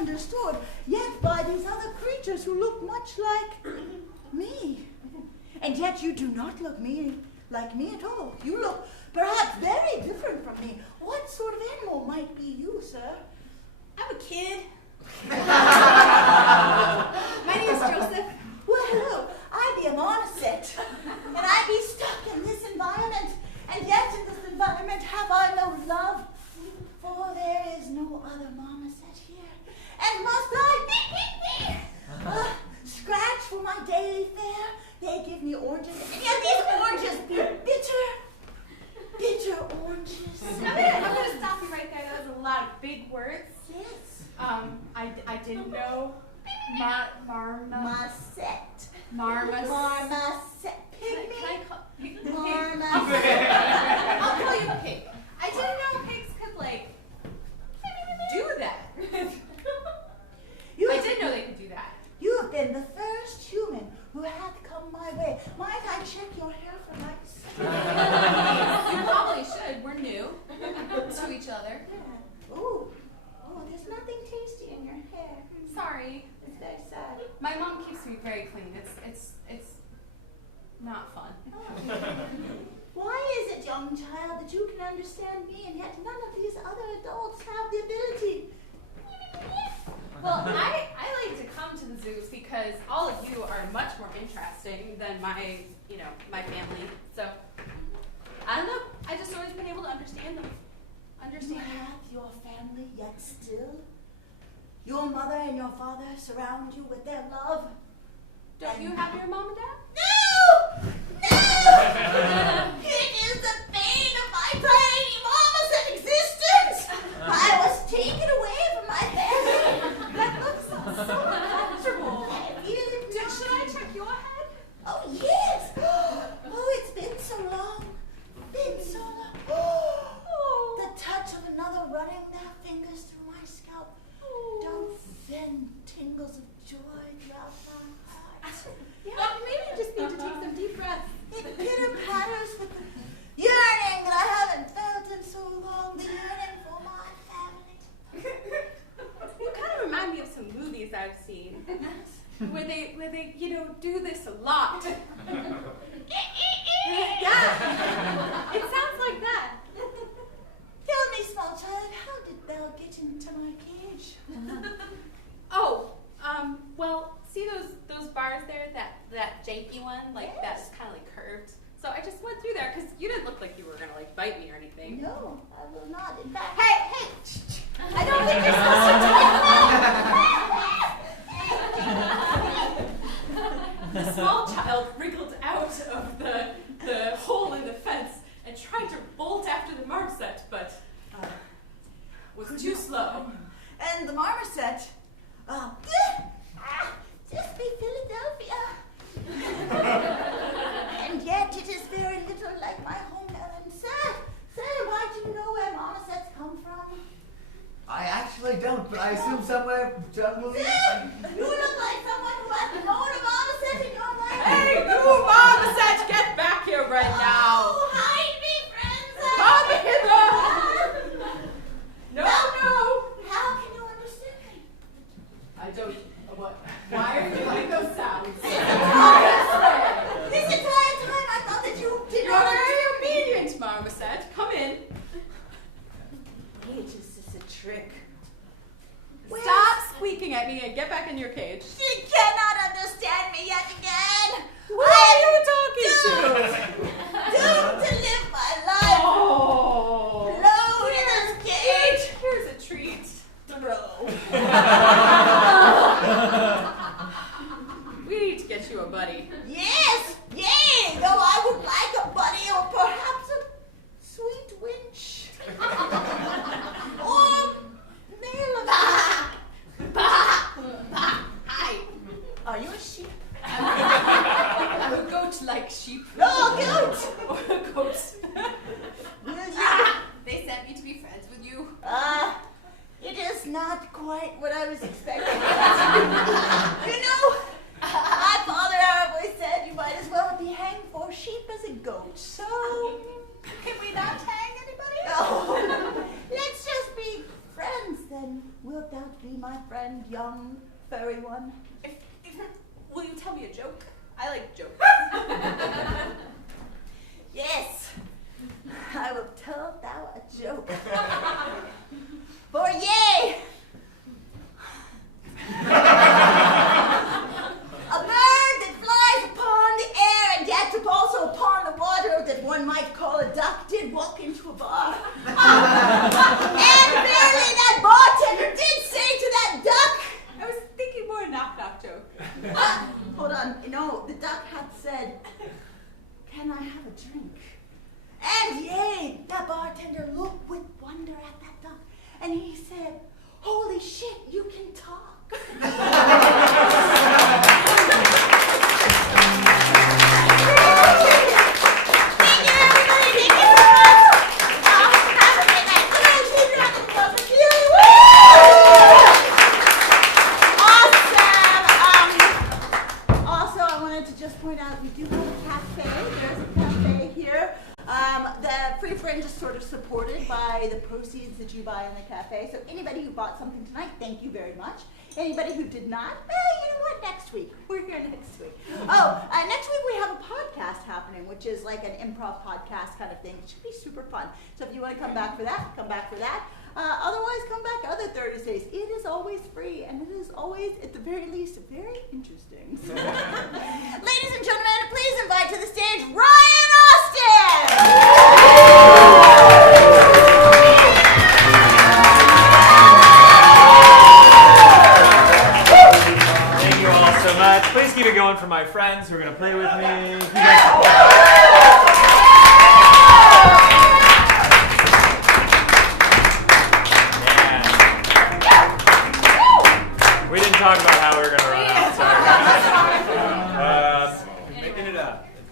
misunderstood, yet by these other creatures who look much like me. And yet you do not look like me at all. You look perhaps very different from me. What sort of animal might be you, sir? I'm a kid. My name is Joseph. Well, hello. I be a marmoset, and I be stuck in this environment, and yet in this environment have I no love, for there is no other marmoset here. And must I scratch for my daily fare? They give me oranges, and yet these oranges be bitter oranges. I'm gonna stop you right there. That was a lot of big words. Yes. I didn't know Marmoset. Pygmy. Can I call pig? Marmoset. I'll call you pig. I didn't know pigs could like do that. I didn't know they could do that. You have been the first human who hath come my way. Might I check your hair for lice? You probably should. We're new to each other. Yeah. Ooh, there's nothing tasty in your hair. Sorry. It's very sad. My mom keeps me very clean. It's not fun. Why is it, young child, that you can understand me and yet none of these other adults have the ability? Well, I like to come to the zoos because all of you are much more interesting than my family. So, I don't know. I just always been able to understand them. You have your family yet still? Your mother and your father surround you with their love? Don't you have your mom and dad? No! It is the bane of my tiny marmoset existence! I was taken away from my family. That looks so uncomfortable. Should I check your head? Oh, yes! Oh, it's been so long. The touch of another running their fingers through my scalp don't send tingles of joy throughout my heart. Yeah, maybe you just need to take some deep breaths. It pitter-patters with the yearning that I haven't felt in so long, the yearning for my family. You kind of remind me of some movies I've seen where they do this a lot. Yeah, it sounds like that. Tell me, small child, how did thou get into my cage? Well, see those bars there, that janky one, like Yes. that's kind of like curved. So I just went through there because you didn't look like you were gonna like bite me or anything. No, I will not. In fact, Hey! I don't think you're supposed to The small child wriggled out of the hole in the fence and tried to bolt after the marmoset, but was too slow. And the marmoset, just be Philadelphia. And yet it is very little like my home Ellen. Sir, why do you know where marmosets come from? I actually don't, but I assume somewhere jungle. You look like someone who has known a marmoset in your life. Hey, you marmoset, get back here right now! Oh, hide me, friends. Come hither! No! How can you understand me? I don't. What? Why are you like those sounds? This entire time I thought that you did You're not very understand. obedient, marmoset. Come in. It is just a trick. Stop squeaking at me and get back in your cage. She cannot understand me yet again. Who are you talking to? Doomed to live my life Oh. alone in this cage. Here's a treat. Bro. We need to get you a buddy. Yes, yay, though I would like a buddy or perhaps a sweet winch. Or male of Hi. Are you a sheep? I'm a goat like sheep. No, goat. Or a goat. Will you? They sent me to be friends with you. It is not quite what I was expecting. You know, my father always said you might as well be hanged for sheep as a goat. So, can we not hang anybody? No. Let's just be friends then, will wilt thou be my friend, young furry one? Will you tell me a joke? I like jokes. Yes, I will tell thou a joke. For yea, a bird that flies upon the air and yet also upon the water that one might call a duck did walk into a bar. And verily that bartender did say to that duck, I was thinking more a knock-knock joke. hold on, no, the duck hath said, can I have a drink? And yea, that bartender looked with wonder at that duck, and he said, holy shit, you can talk. Thank you, everybody. Thank you so much. Have a great night. Come on, keep your hand in the club with you. Awesome. Also, I wanted to just point out we do have a cafe. There's a cafe here. The Free Fringe is sort of supported by the proceeds that you buy in the cafe. So anybody who bought something tonight, thank you very much. Anybody who did not, well, you know what, next week. We're here next week. Oh, next week we have a podcast happening, which is like an improv podcast kind of thing. It should be super fun. So if you want to come back for that, come back for that. Otherwise, come back other Thursdays. It is always free, and it is always, at the very least, very interesting. Ladies and gentlemen, please invite to the stage Ryan Austin! Thank you all so much. Please keep it going for my friends who are going to play with me. You guys- We didn't talk about how we were going to run out.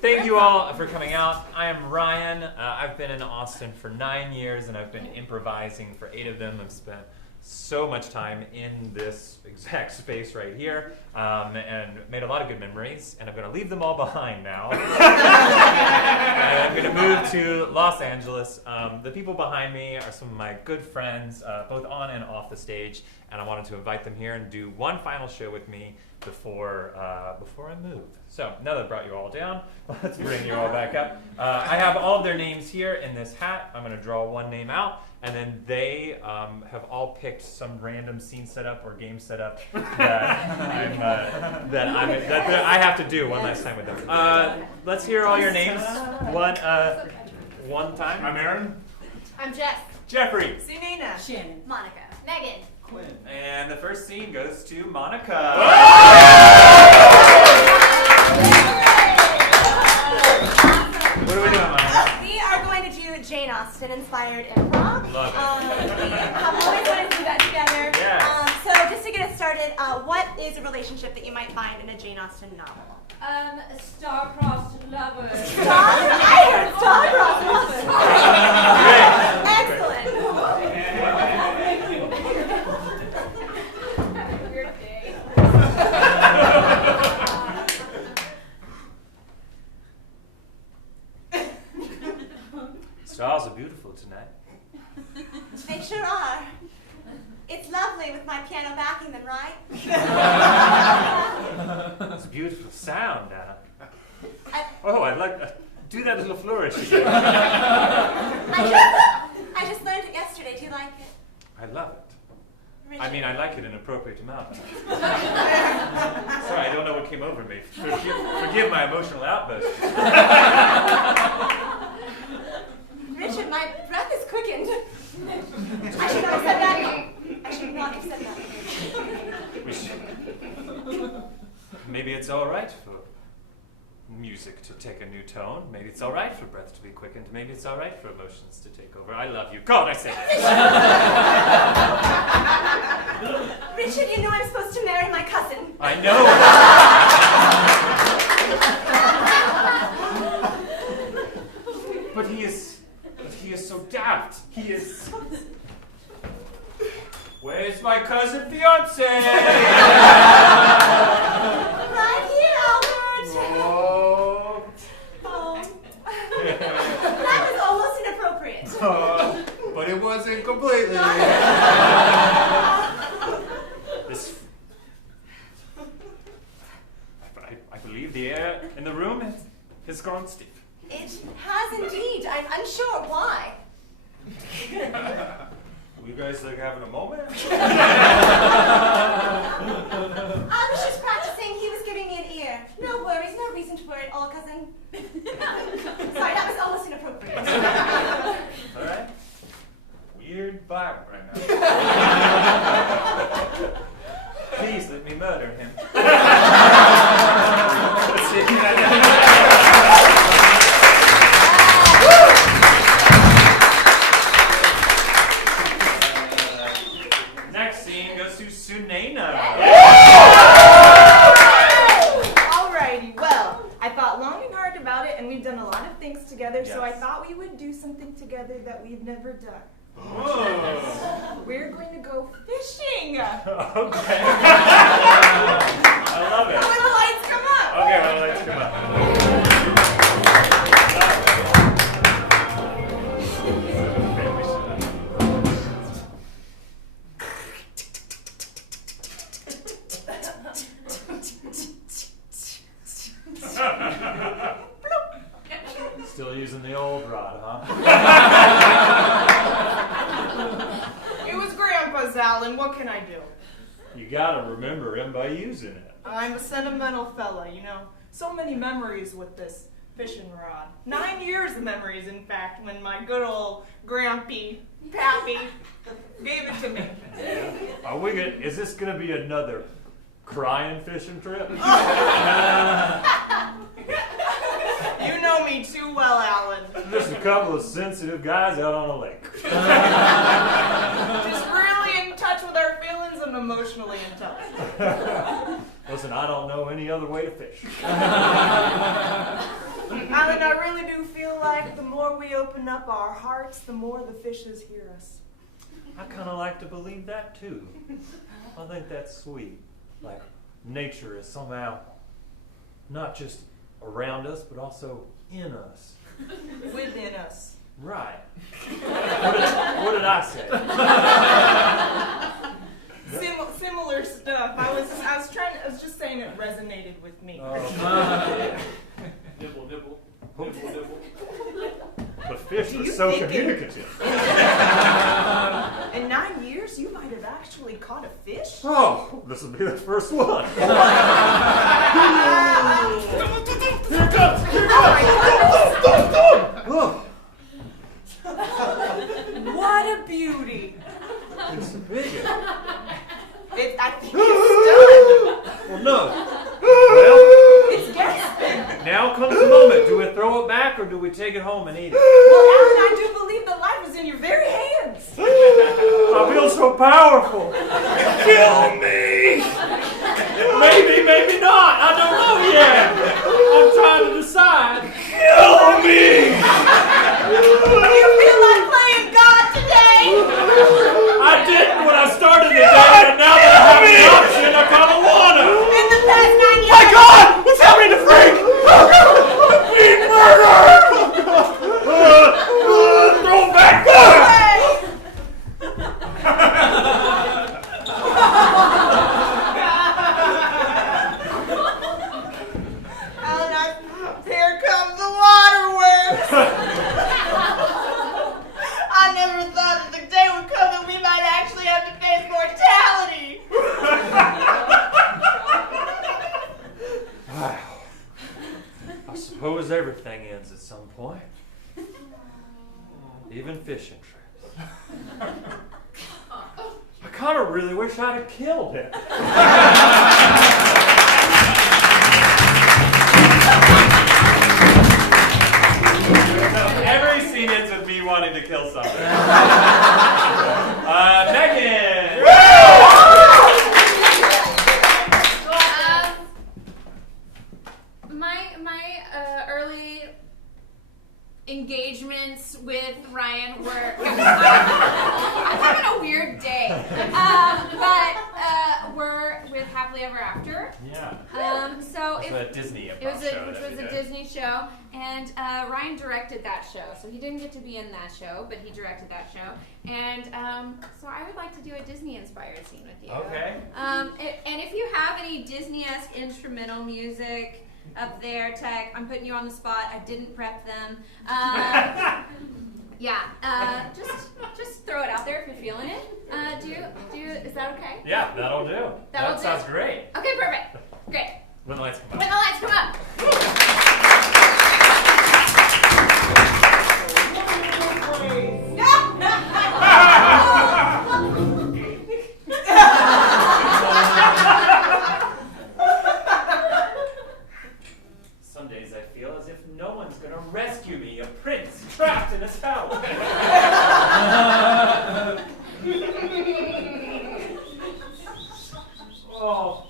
Thank you all for coming out. I am Ryan. I've been in Austin for 9 years, and I've been improvising for 8 of them. I've spent so much time in this exact space right here, and made a lot of good memories, and I'm going to leave them all behind now. And I'm going to move to Los Angeles. The people behind me are some of my good friends, both on and off the stage, and I wanted to invite them here and do one final show with me before I move. So now that I've brought you all down, let's bring you all back up. I have all of their names here in this hat. I'm going to draw one name out, and then they have all picked some random scene setup or game setup that I have to do one last time with them. Let's hear all your names one time. I'm Aaron. I'm Jess. Jeffrey. Sunina. Shannon. Monica. Megan. Quinn. And the first scene goes to Monica. What are we doing, Monica? We are going to do Jane Austen inspired improv. Love it. We have always wanted to do that together. Yes. So just to get us started, what is a relationship that you might find in a Jane Austen novel? Star-crossed lovers. I heard star-crossed lovers. Excellent. Weird day. Stars are beautiful tonight. They sure are. It's lovely with my piano backing them, right? It's a beautiful sound, Anna. Oh, I'd like to do that little flourish again. I just learned it yesterday. Do you like it? I love it. Richard? I mean, I like it in an appropriate amount. Sorry, I don't know what came over me. Forgive my emotional outburst. Richard, my breath is quickened. I should not have said that. I should not have said that. Maybe it's all right for music to take a new tone. Maybe it's all right for breath to be quickened. Maybe it's all right for emotions to take over. I love you. God, I say it. Richard, you know I'm supposed to marry my cousin. I know. But he is so daft. He is. Where's my cousin fiance? Right here, Albert. Oh. That was almost inappropriate. But it wasn't completely. gone stiff. It has indeed. I'm unsure why. You guys like having a moment? I was just practicing. He was giving me an ear. No worries, no reason to worry at all, cousin. Sorry, that was almost inappropriate. All right. Weird vibe right now. Please let me murder him. Let's see. Next scene goes to Sunena. Alrighty, well, I thought long and hard about it, and we've done a lot of things together, so I Yes. thought we would do something together that we've never done. Whoa. We're going to go fishing. Okay. I love it. When the lights come up. Okay, well, let's come up. Still using the old rod, huh? It was Grandpa's, Alan. What can I do? You gotta remember him by using it. I'm a sentimental fella, you know. So many memories with this fishing rod. 9 years of memories, in fact, when my good old Grampy, Pappy, gave it to me. Are we gonna, is this gonna be another crying fishing trip? You know me too well, Alan. Just a couple of sensitive guys out on a lake. Just really in touch with our feelings and emotionally in touch. Listen, I don't know any other way to fish. Alan, I really do feel like the more we open up our hearts, the more the fishes hear us. I kind of like to believe that too. I think that's sweet. Like nature is somehow not just around us, but also in us. Within us. Right. What did I say? Similar stuff. I was just saying it resonated with me. Nibble, nibble. Nibble, nibble. The fish Do was you so think it- communicative. In 9 years, you might have actually caught a fish? Oh, this will be the first one. Here it comes! Here it comes! Oh, What a beauty! it's the biggest. I think it's done. Well, no. Well, It's gasping. now comes the moment. Do we throw it back or do we take it home and eat it? Well, Alan, I do believe that life is in your very hands. I feel so powerful. Kill me! Maybe, maybe not. I don't know yet. I'm trying to decide. Kill me! Do you feel like playing God today? I didn't when I started the day, and now that I have the option, I kind of want to. In the past 9 years. My God! What's happening to Frank? I'm being murdered! Throw him back there! Alan, here comes the waterworks. I never thought that the day would come that we might actually have to face mortality. Wow. I suppose everything ends at some point. Even fishing trips. I kind of really wish I'd have killed him. Every scene ends with me wanting to kill something. Megan! My early engagements with Ryan were I'm having a weird day, but we're with Happily Ever After. Yeah. So It was a Disney it was show which that was we a did. Disney show, and Ryan directed that show. So he didn't get to be in that show, but he directed that show. And so I would like to do a Disney-inspired scene with you. Okay. And if you have any Disney-esque instrumental music up there, Tech. I'm putting you on the spot. I didn't prep them. Yeah, just throw it out there if you're feeling it. Is that okay? Yeah, that'll do. That'll That sounds do? great. Okay, perfect. Great. When the lights come When up. the lights come up. Some days I feel as if no one's gonna rescue me, a prince trapped in a tower. Oh.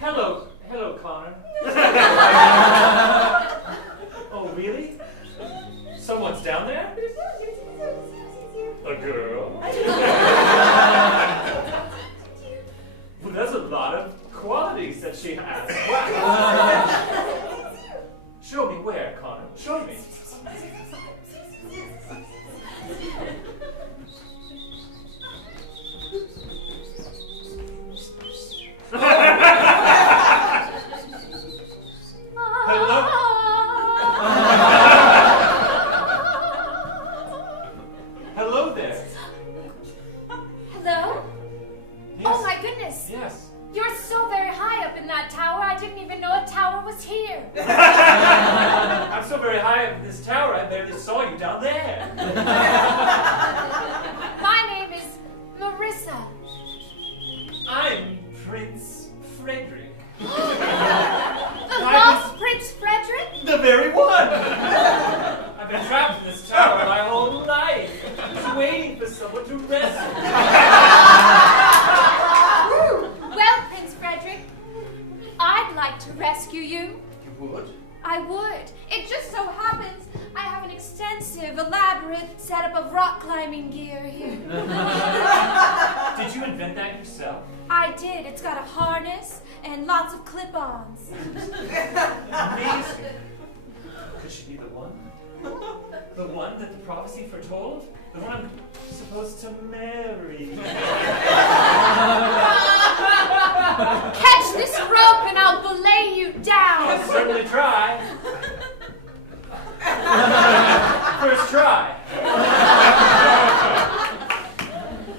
Hello, Connor. Oh, really? Someone's down there? A girl? Well, there's a lot of qualities that she has. Wow. Show me where, Connor. Show me. Hello? Hello there. Hello? Yes. Oh my goodness. Yes. You're so very high up in that tower, I didn't even know a tower was here. I'm so very high up in this tower, I barely saw you down there. My name is Marissa. I'm Prince Frederick. The lost Prince Frederick? The very one! I've been trapped in this tower my whole life, just waiting for someone to rescue me. Well, Prince Frederick, I'd like to rescue you. You would? I would. It just so happens I have an extensive, elaborate setup of rock climbing gear here. Did you invent that yourself? I did. It's got a harness and lots of clip-ons. Amazing. Could she be the one? The one that the prophecy foretold? The one I'm supposed to marry? Catch this rope and I'll belay you down. I'll certainly try. First try.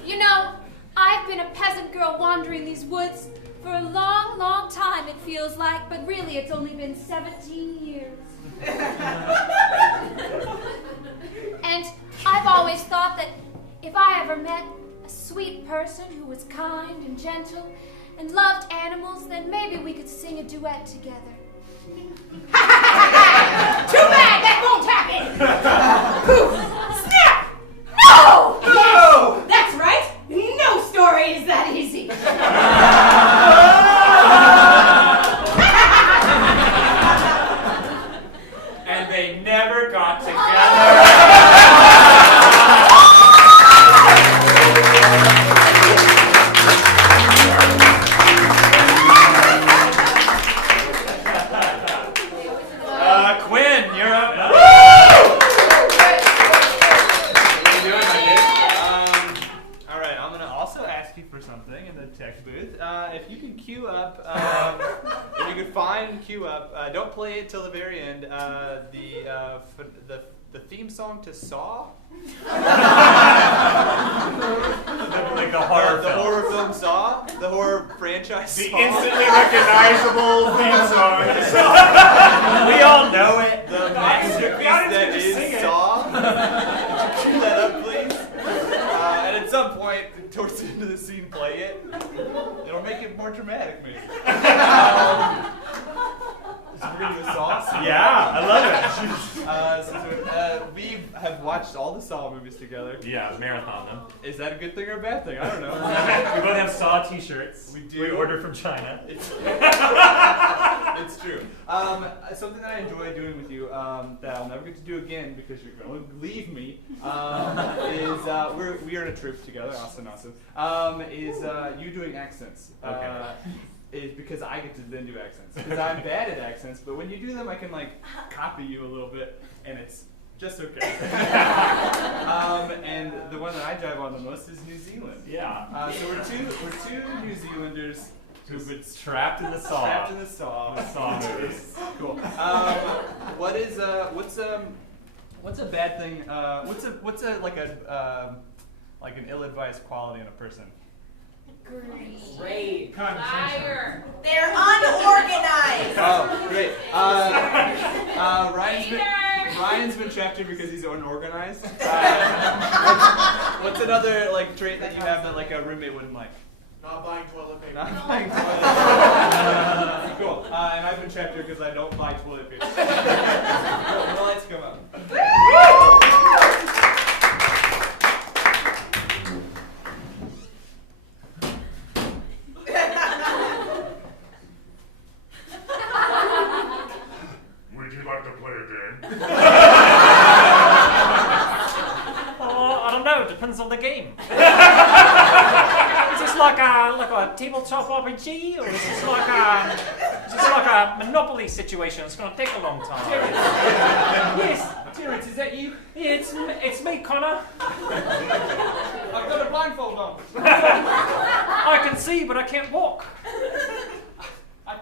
You know, I've been a peasant girl wandering these woods for a long, long time, it feels like, but really it's only been 17 years. And I've always thought that if I ever met a sweet person who was kind and gentle and loved animals, then maybe we could sing a duet together. Too bad that won't happen! Poof! Snap! No! No! That's right. No story is that easy. And they never got together. Quinn, you're up. All right, I'm gonna also ask you for something in the tech booth. If you can queue up, if you could find and queue up, don't play it till the very end. The theme song to Saw. Like the horror The film. horror film Saw. The horror franchise. The Saw. instantly recognizable theme song. We all know it. The masterpiece that is Saw. Could you cue that up, please? And at some point, towards the end of the scene, play it. It'll make it more dramatic, maybe. Is it really the Saw scene? Yeah, I love it. We have watched all the Saw movies together. Yeah, marathon them. Is that a good thing or a bad thing? I don't know. We both have Saw t-shirts. We do. We ordered from China. It's true. Something that I enjoy doing with you that I'll never get to do again because you're going to leave me is we are in a troupe together, Austin. Is you doing accents. Okay. Is because I get to then do accents. Because I'm bad at accents, but when you do them, I can like copy you a little bit, and it's just okay. And the one that I drive on the most is New Zealand. Yeah. So we're two New Zealanders Who's trapped in the saw. Trapped in the saw. The saw movie. Cool. What's a bad thing? What's a like an ill-advised quality in a person? Great. Liar. They're unorganized. Oh, great. Ryan's been trapped here because he's unorganized. What's another like trait that you have that like a roommate wouldn't like? Not buying toilet paper. Not buying toilet paper. Cool. And I've been trapped here because I don't buy toilet paper. Cool. The lights come up. Would you like to play a game? I don't know. Depends on the game. Is this like a tabletop RPG, or is this like a Monopoly situation? It's going to take a long time. Yes, Terrence, is that you? It's me, Connor. I've got a blindfold on. I can see, but I can't walk. I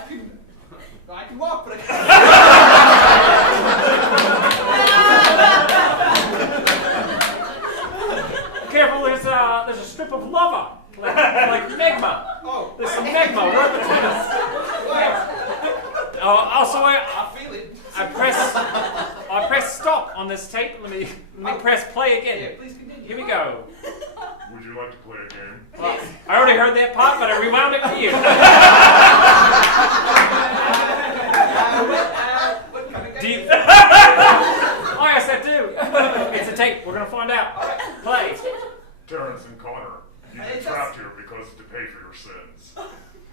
can walk, but I can't. Careful, there's a strip of lava, like magma. Oh, there's some magma right between us. Also, I feel it. I press stop on this tape. Let me press play again. Yeah, please continue. Here we go. Would you like to play a game? Well, I already heard that part, but I rewound it for you. What kind of Do you? game? Oh yes, I do. It's a tape. We're gonna find out. Play. Terrence and Connor, you've been trapped here because to pay for your sins.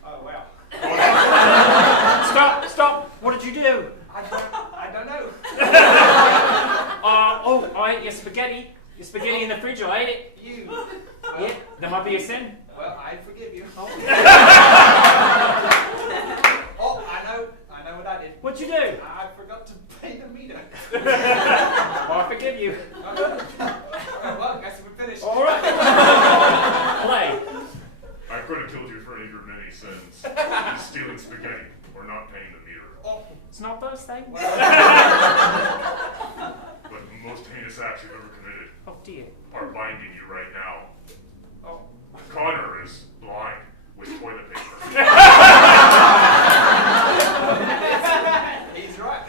Oh wow. Stop. What did you do? I don't know. I ate your spaghetti. Your spaghetti in the fridge. I ate it. You. Yeah, that might be a sin. Well, I forgive you. Oh, I know what I did. What'd you do? I forgot to pay the meter. Well, I forgive you. Well, I guess we're finished. All right. Play. I could have killed you for any of your many sins. Just stealing spaghetti or not paying the meter. Oh. It's not those things. But the most heinous acts you've ever committed Oh dear. are binding you right now. Oh. Connor is blind with toilet paper. He's right.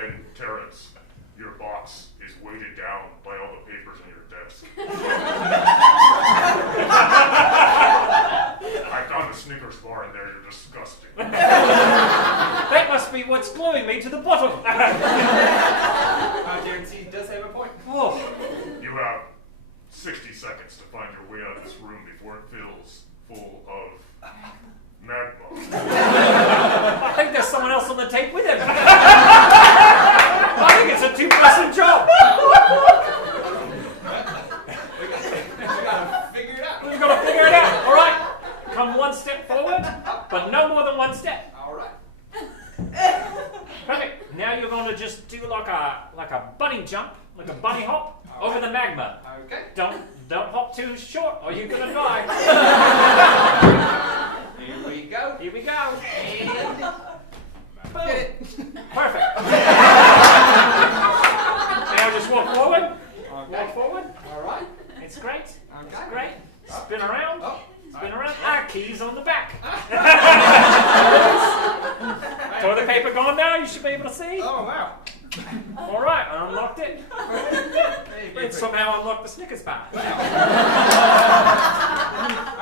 And Terrence, your box is weighted down by all the papers on your desk. I found a Snickers bar in there. You're disgusting. That must be what's gluing me to the bottom. Terrence, he does have a point. Oh. You have 60 seconds to find your way out of this room before it fills full of magma. I think there's someone else on the tape with him. I think it's a two-person job. We gotta figure it out. We've got to figure it out. All right. Come one step forward, but no more than one step. All right. Perfect. Now you're going to just do like a bunny jump, like a bunny hop over the magma. Okay. Don't hop too short, or you're gonna die. Here we go. Here we go. And Boom. get it. Perfect. Now just walk forward. Okay. Walk forward. All right. It's great. Okay. It's great. Spin around. Oh. Spin around. Our keys on the back. Toilet paper gone now. You should be able to see. Oh wow. All right. I unlocked it. Hey, It somehow unlocked the Snickers bar. I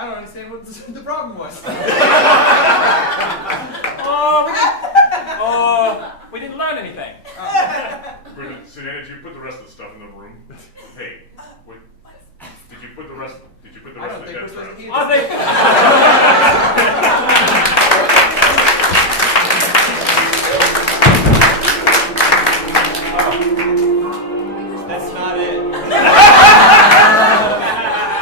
don't understand what the problem was. We didn't learn anything. Wait, Sinead, did you put the rest of the stuff in the room? Hey, wait. Did you put the rest I don't of the think dead we're supposed traps? to eat I think. That's not it.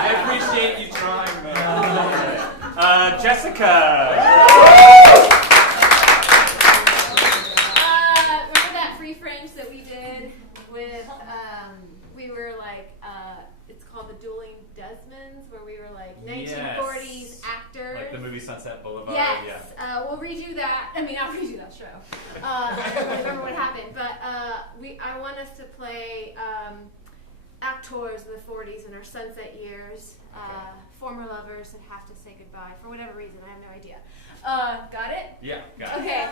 I appreciate you trying, man. Jessica. Remember that free frames that we did with, we were like, it's called the Duel dueling Desmonds, where we were like 1940s actors. Like the movie Sunset Boulevard. Yes, we'll redo that. I mean, I'll redo that show. I don't really remember what happened, but I want us to play actors of the 40s in our sunset years, former lovers that have to say goodbye for whatever reason. I have no idea. Got it? Yeah, got it. Okay,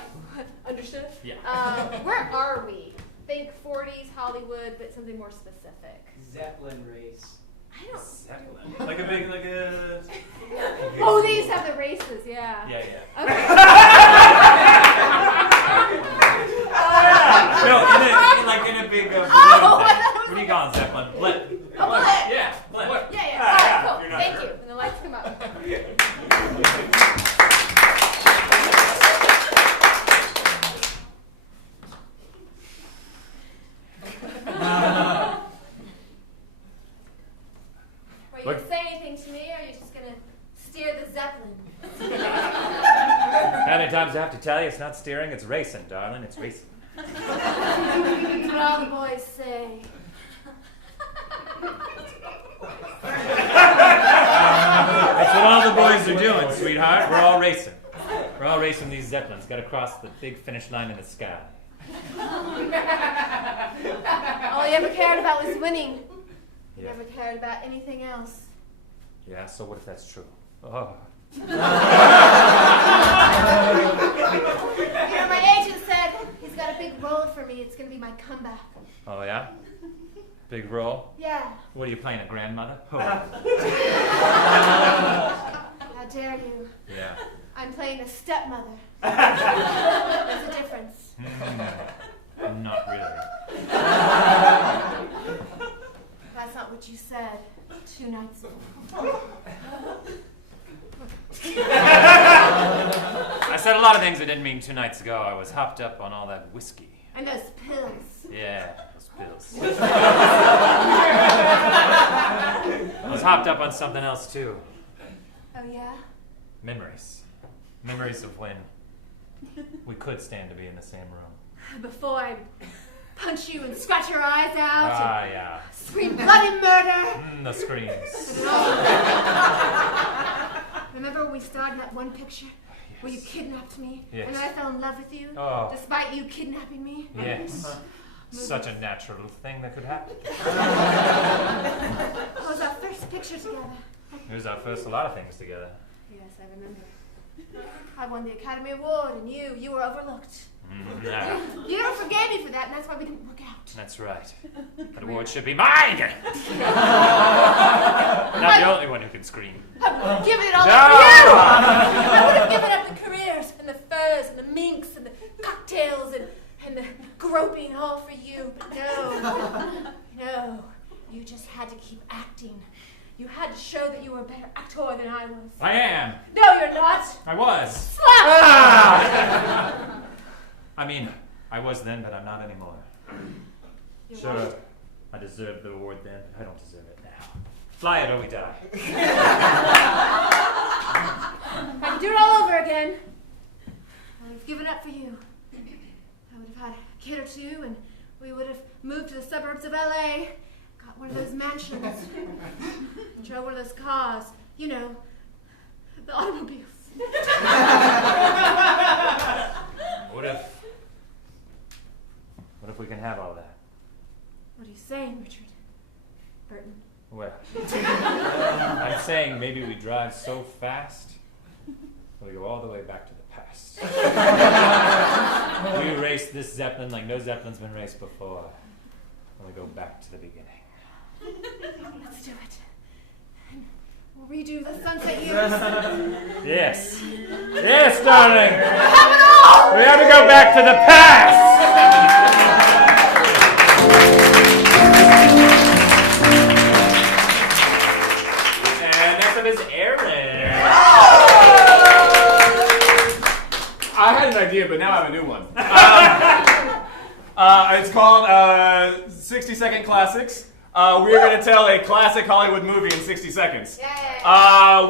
understood? Yeah. Where are we? Think 40s Hollywood, but something more specific. Zeppelin race. I don't. Zeppelin. Like a big, like a. Oh, they used to have the races, yeah. Yeah, yeah. Okay. No, in a big. Oh, what do you call it, Zeppelin? Blip. Oh, blip. Yeah, blip. Yeah. All right, cool. Thank you. And the lights come up. Are you going to say anything to me, or are you just going to steer the Zeppelin? How many times do I have to tell you it's not steering, it's racing, darling, it's racing. That's what all the boys say. That's what all the boys are doing, sweetheart. We're all racing. We're all racing these Zeppelins. Got to cross the big finish line in the sky. All you ever cared about was winning. You Yeah. never cared about anything else. Yeah, so what if that's true? Oh. My agent said he's got a big role for me. It's going to be my comeback. Oh, yeah? Big role? Yeah. What are you playing, a grandmother? Oh. How dare you? Yeah. I'm playing a stepmother. There's a difference. Not really. That's not what you said 2 nights ago. I said a lot of things I didn't mean 2 nights ago. I was hopped up on all that whiskey. And those pills. Yeah, those pills. I was hopped up on something else, too. Oh, yeah? Memories. Memories of when we could stand to be in the same room. Before I punch you and scratch your eyes out. Ah, and yeah. Scream bloody murder. The screams. Remember when we starred in that one picture where you kidnapped me? Yes. And I fell in love with you? Oh. Despite you kidnapping me? Yes. Such a natural thing that could happen. That was our first picture together. It was our first a lot of things together. Yes, I remember. I won the Academy Award, and you were overlooked. Yeah. You never forgave me for that, and that's why we didn't work out. That's right. That award should be mine! Not the only one who can scream. I would have given it all No! up for you! I would have given up the careers, and the furs, and the minks, and the cocktails, and the groping all for you. But no, you just had to keep acting. You had to show that you were a better actor than I was. I am. No, you're not. I was. Slap! Ah! I mean, I was then, but I'm not anymore. Sure, I deserved the award then, but I don't deserve it now. Fly it or we die. I could do it all over again. I would have given up for you. I would have had a kid or two, and we would have moved to the suburbs of LA, got one of those mansions, drove one of those cars, you know, the automobiles. What if we can have all that? What are you saying, Richard? Burton? Well, I'm saying maybe we drive so fast we go all the way back to the past. We race this Zeppelin like no Zeppelin's been raced before. And we go back to the beginning. Let's do it. And we'll redo the sunset years. Yes. Yes, darling. Have it all! We have to go back to the past. And next up is Aaron. I had an idea, but now I have a new one. It's called 60-Second Classics. We're going to tell a classic Hollywood movie in 60 seconds.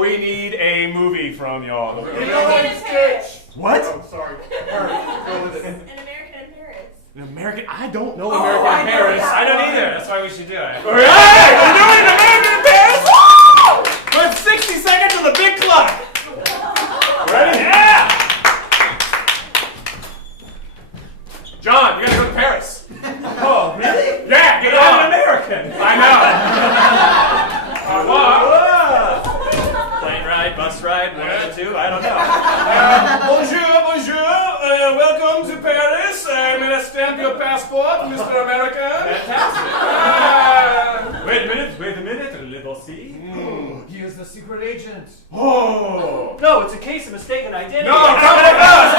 We need a movie from y'all. American in Paris. What? Oh, sorry. Go with it. An American in Paris. An American? I don't know American in Paris. I don't either. That's why we should do it. Hey! We're doing American in Paris? tried one or two. I don't know. Bonjour, bonjour. Welcome to Paris. May I stamp your passport, Mr. American? Fantastic. Wait a minute. Little see. He is the secret agent. Oh. No, it's a case of mistaken identity. No, come with us.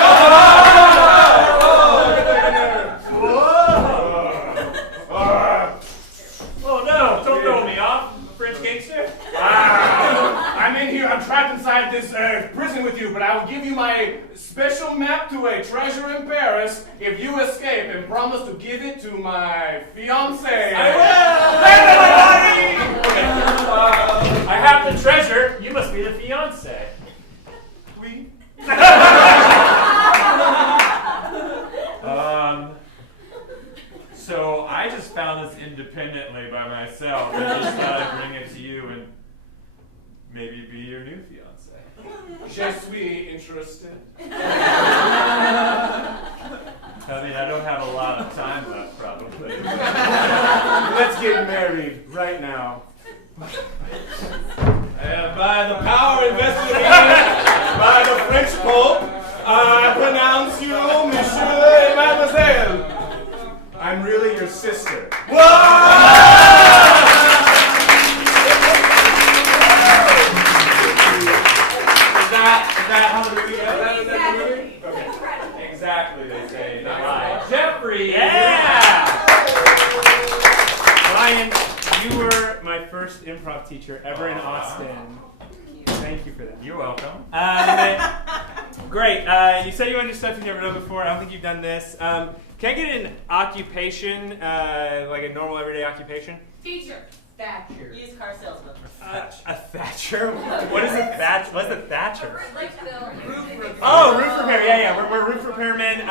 Oh no, don't throw me off. I'm a French gangster. I'm in here. I'm trapped inside this prison with you, but I will give you my special map to a treasure in Paris if you escape and promise to give it to my fiancée. I will! I have the treasure. You must be the fiance. Oui. So I just found this independently by myself and just thought I'd bring it to you and maybe be your new fiance. Je suis interested. I mean, I don't have a lot of time left, probably. Let's get married right now. And by the power invested in by the French Pope, I pronounce you Monsieur et Mademoiselle. I'm really your sister. Is that how the movie ends? Is that the movie? Okay. Exactly, they say. Right. Jeffrey! Yeah! Ryan, you were my first improv teacher ever in Austin. Thank you for that. You're welcome. Great. You said you want to do stuff you've never done before. I don't think you've done this. Can I get an occupation, like a normal everyday occupation? Teacher. Thatcher. Used car salesman. A Thatcher? What is a Thatcher? What's a Thatcher? Roof Oh, roof repair. Yeah. We're roof repairmen.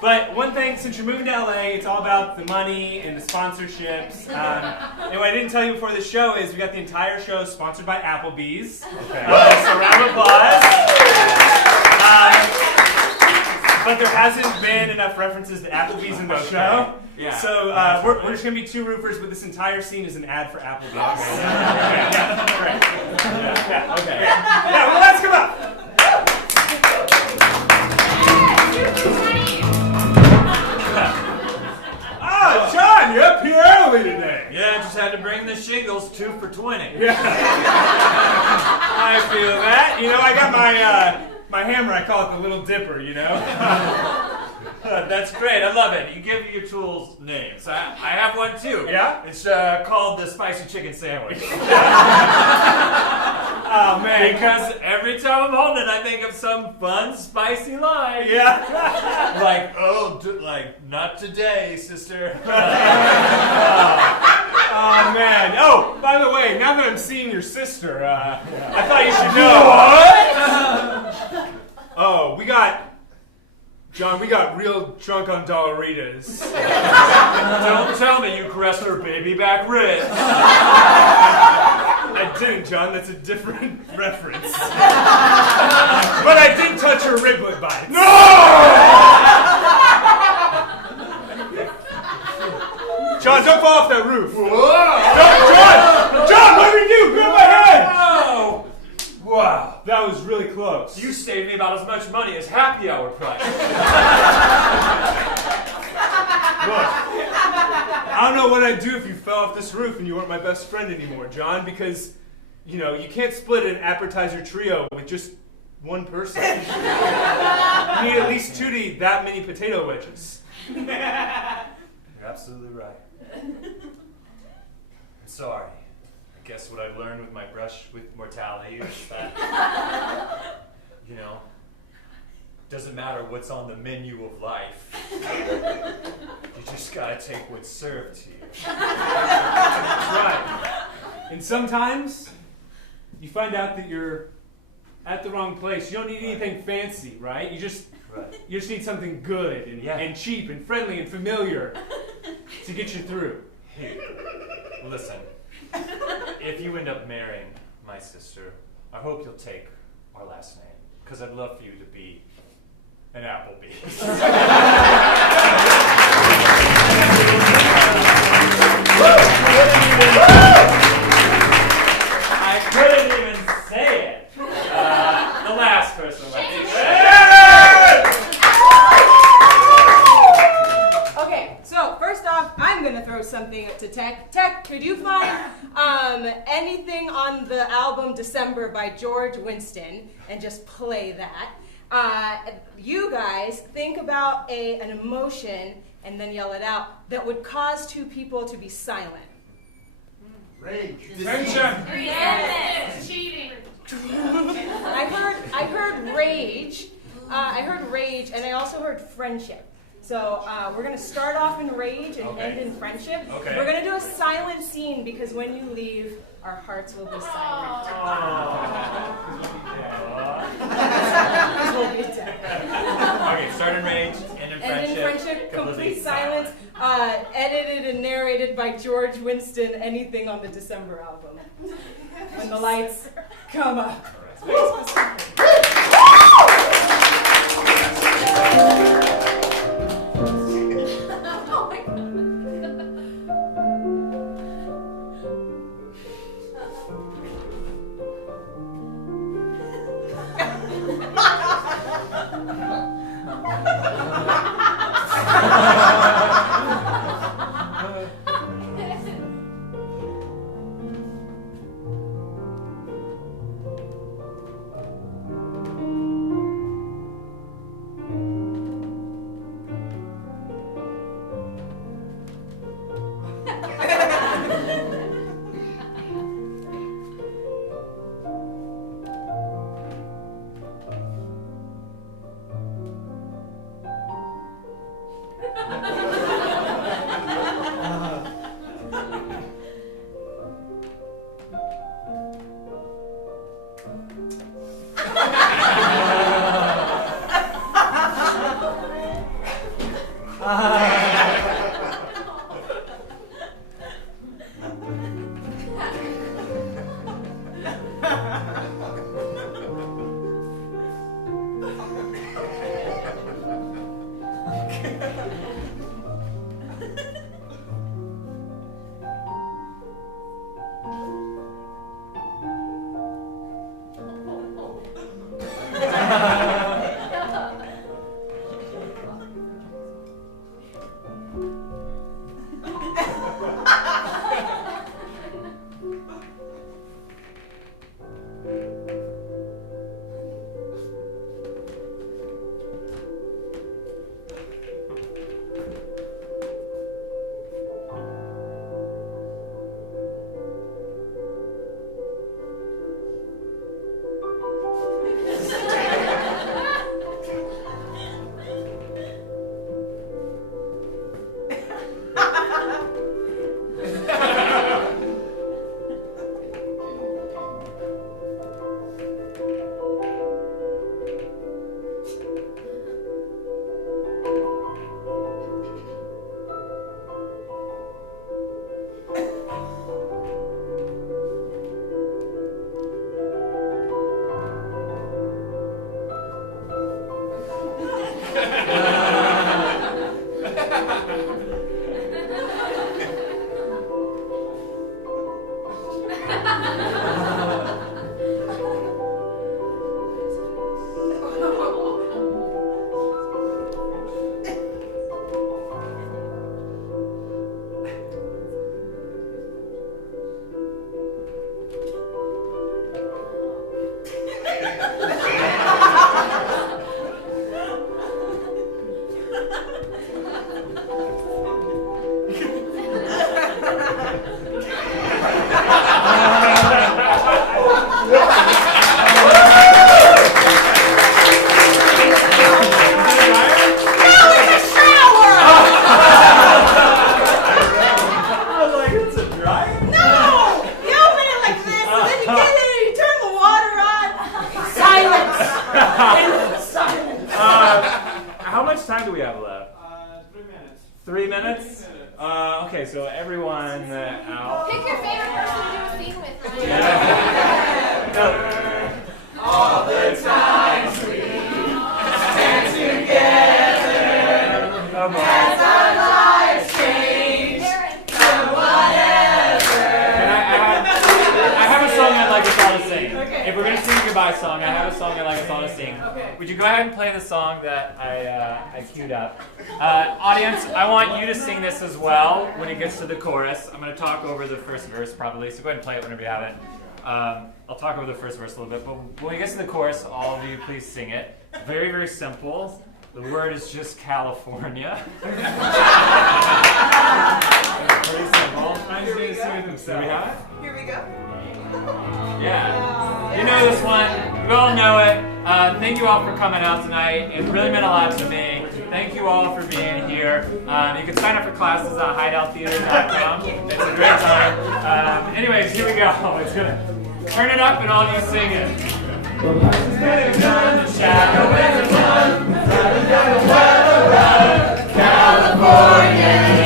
But one thing, since you're moving to LA, it's all about the money and the sponsorships. And what I didn't tell you before the show is we got the entire show sponsored by Applebee's. Okay. So round of applause. But there hasn't been enough references to Applebee's in the show. Yeah. So we're just going to be two roofers, but this entire scene is an ad for Applebee's. Okay. Yeah, great. Yeah. Okay. Yeah, well, let's come up. Oh, John, you're up here early today. Yeah, I just had to bring the shingles 2 for $20. Yeah. I feel that. You know, I got my hammer. I call it the Little Dipper, you know? That's great. I love it. You give your tools names. I have one too. Yeah? It's called the spicy chicken sandwich. Oh, man. Because every time I'm holding it, I think of some fun, spicy line. Yeah. Like, like, not today, sister. Oh, man. Oh, by the way, now that I'm seeing your sister, I thought you should know. What? Oh, we got real drunk on Dollaritas. Don't tell me you caressed her baby back ribs. I didn't, John. That's a different reference. But I did touch her riblet bites. No! John, don't fall off that roof. Whoa. John, what did you do? Grab my head. Oh! Wow. That was really close. You saved me about as much money as happy hour price. Look, I don't know what I'd do if you fell off this roof and you weren't my best friend anymore, John, because, you know, you can't split an appetizer trio with just one person. You need at least 2 to eat that many potato wedges. You're absolutely right. I'm sorry. I guess what I learned with my brush with mortality is that, you know, doesn't matter what's on the menu of life. You just gotta take what's served to you. That's right. And sometimes you find out that you're at the wrong place. You don't need anything fancy, right? You just need something good and cheap and friendly and familiar to get you through. Hey, listen. If you end up marrying my sister, I hope you'll take our last name, because I'd love for you to be an Applebee's. I couldn't even say it. on the album December by George Winston and just play that. You guys think about an emotion and then yell it out that would cause two people to be silent. Rage. Tension. Cheating. I heard rage. I heard rage, and I also heard friendship. So we're gonna start off in rage and end in friendship. Okay. We're gonna do a silent scene because when you leave, our hearts will be silent. We'll be dead. Okay, start in rage, end in friendship. And in friendship, complete silence, edited and narrated by George Winston, anything on the December album. When the lights come up. Oh my god. How much time do we have left? 3 minutes. 3 minutes? Okay, so everyone out. Pick your favorite person to do a scene with, Ryan. Yeah. All the times we stand together as our lives change to whatever. I have a song I'd like us all to sing. Okay. If we're going to sing a goodbye song, I have a song I'd like us all to sing. Okay. Would you go ahead and play the song that I queued up? Audience, I want you to sing this as well when it gets to the chorus. I'm going to talk over the first verse probably, so go ahead and play it whenever you have it. I'll talk over the first verse a little bit, but when we get to the chorus, all of you please sing it. Very, very simple. The word is just California. Pretty simple. Nice to see with himself. Do we have it? Here we go. Yeah. You know this one. You all know it. Thank you all for coming out tonight. It really meant a lot to me. Thank you all for being here. You can sign up for classes at hideouttheater.com. It's a great time. Anyways, here we go. It's gonna turn it up and all of you sing it. The shadow is a sun, California.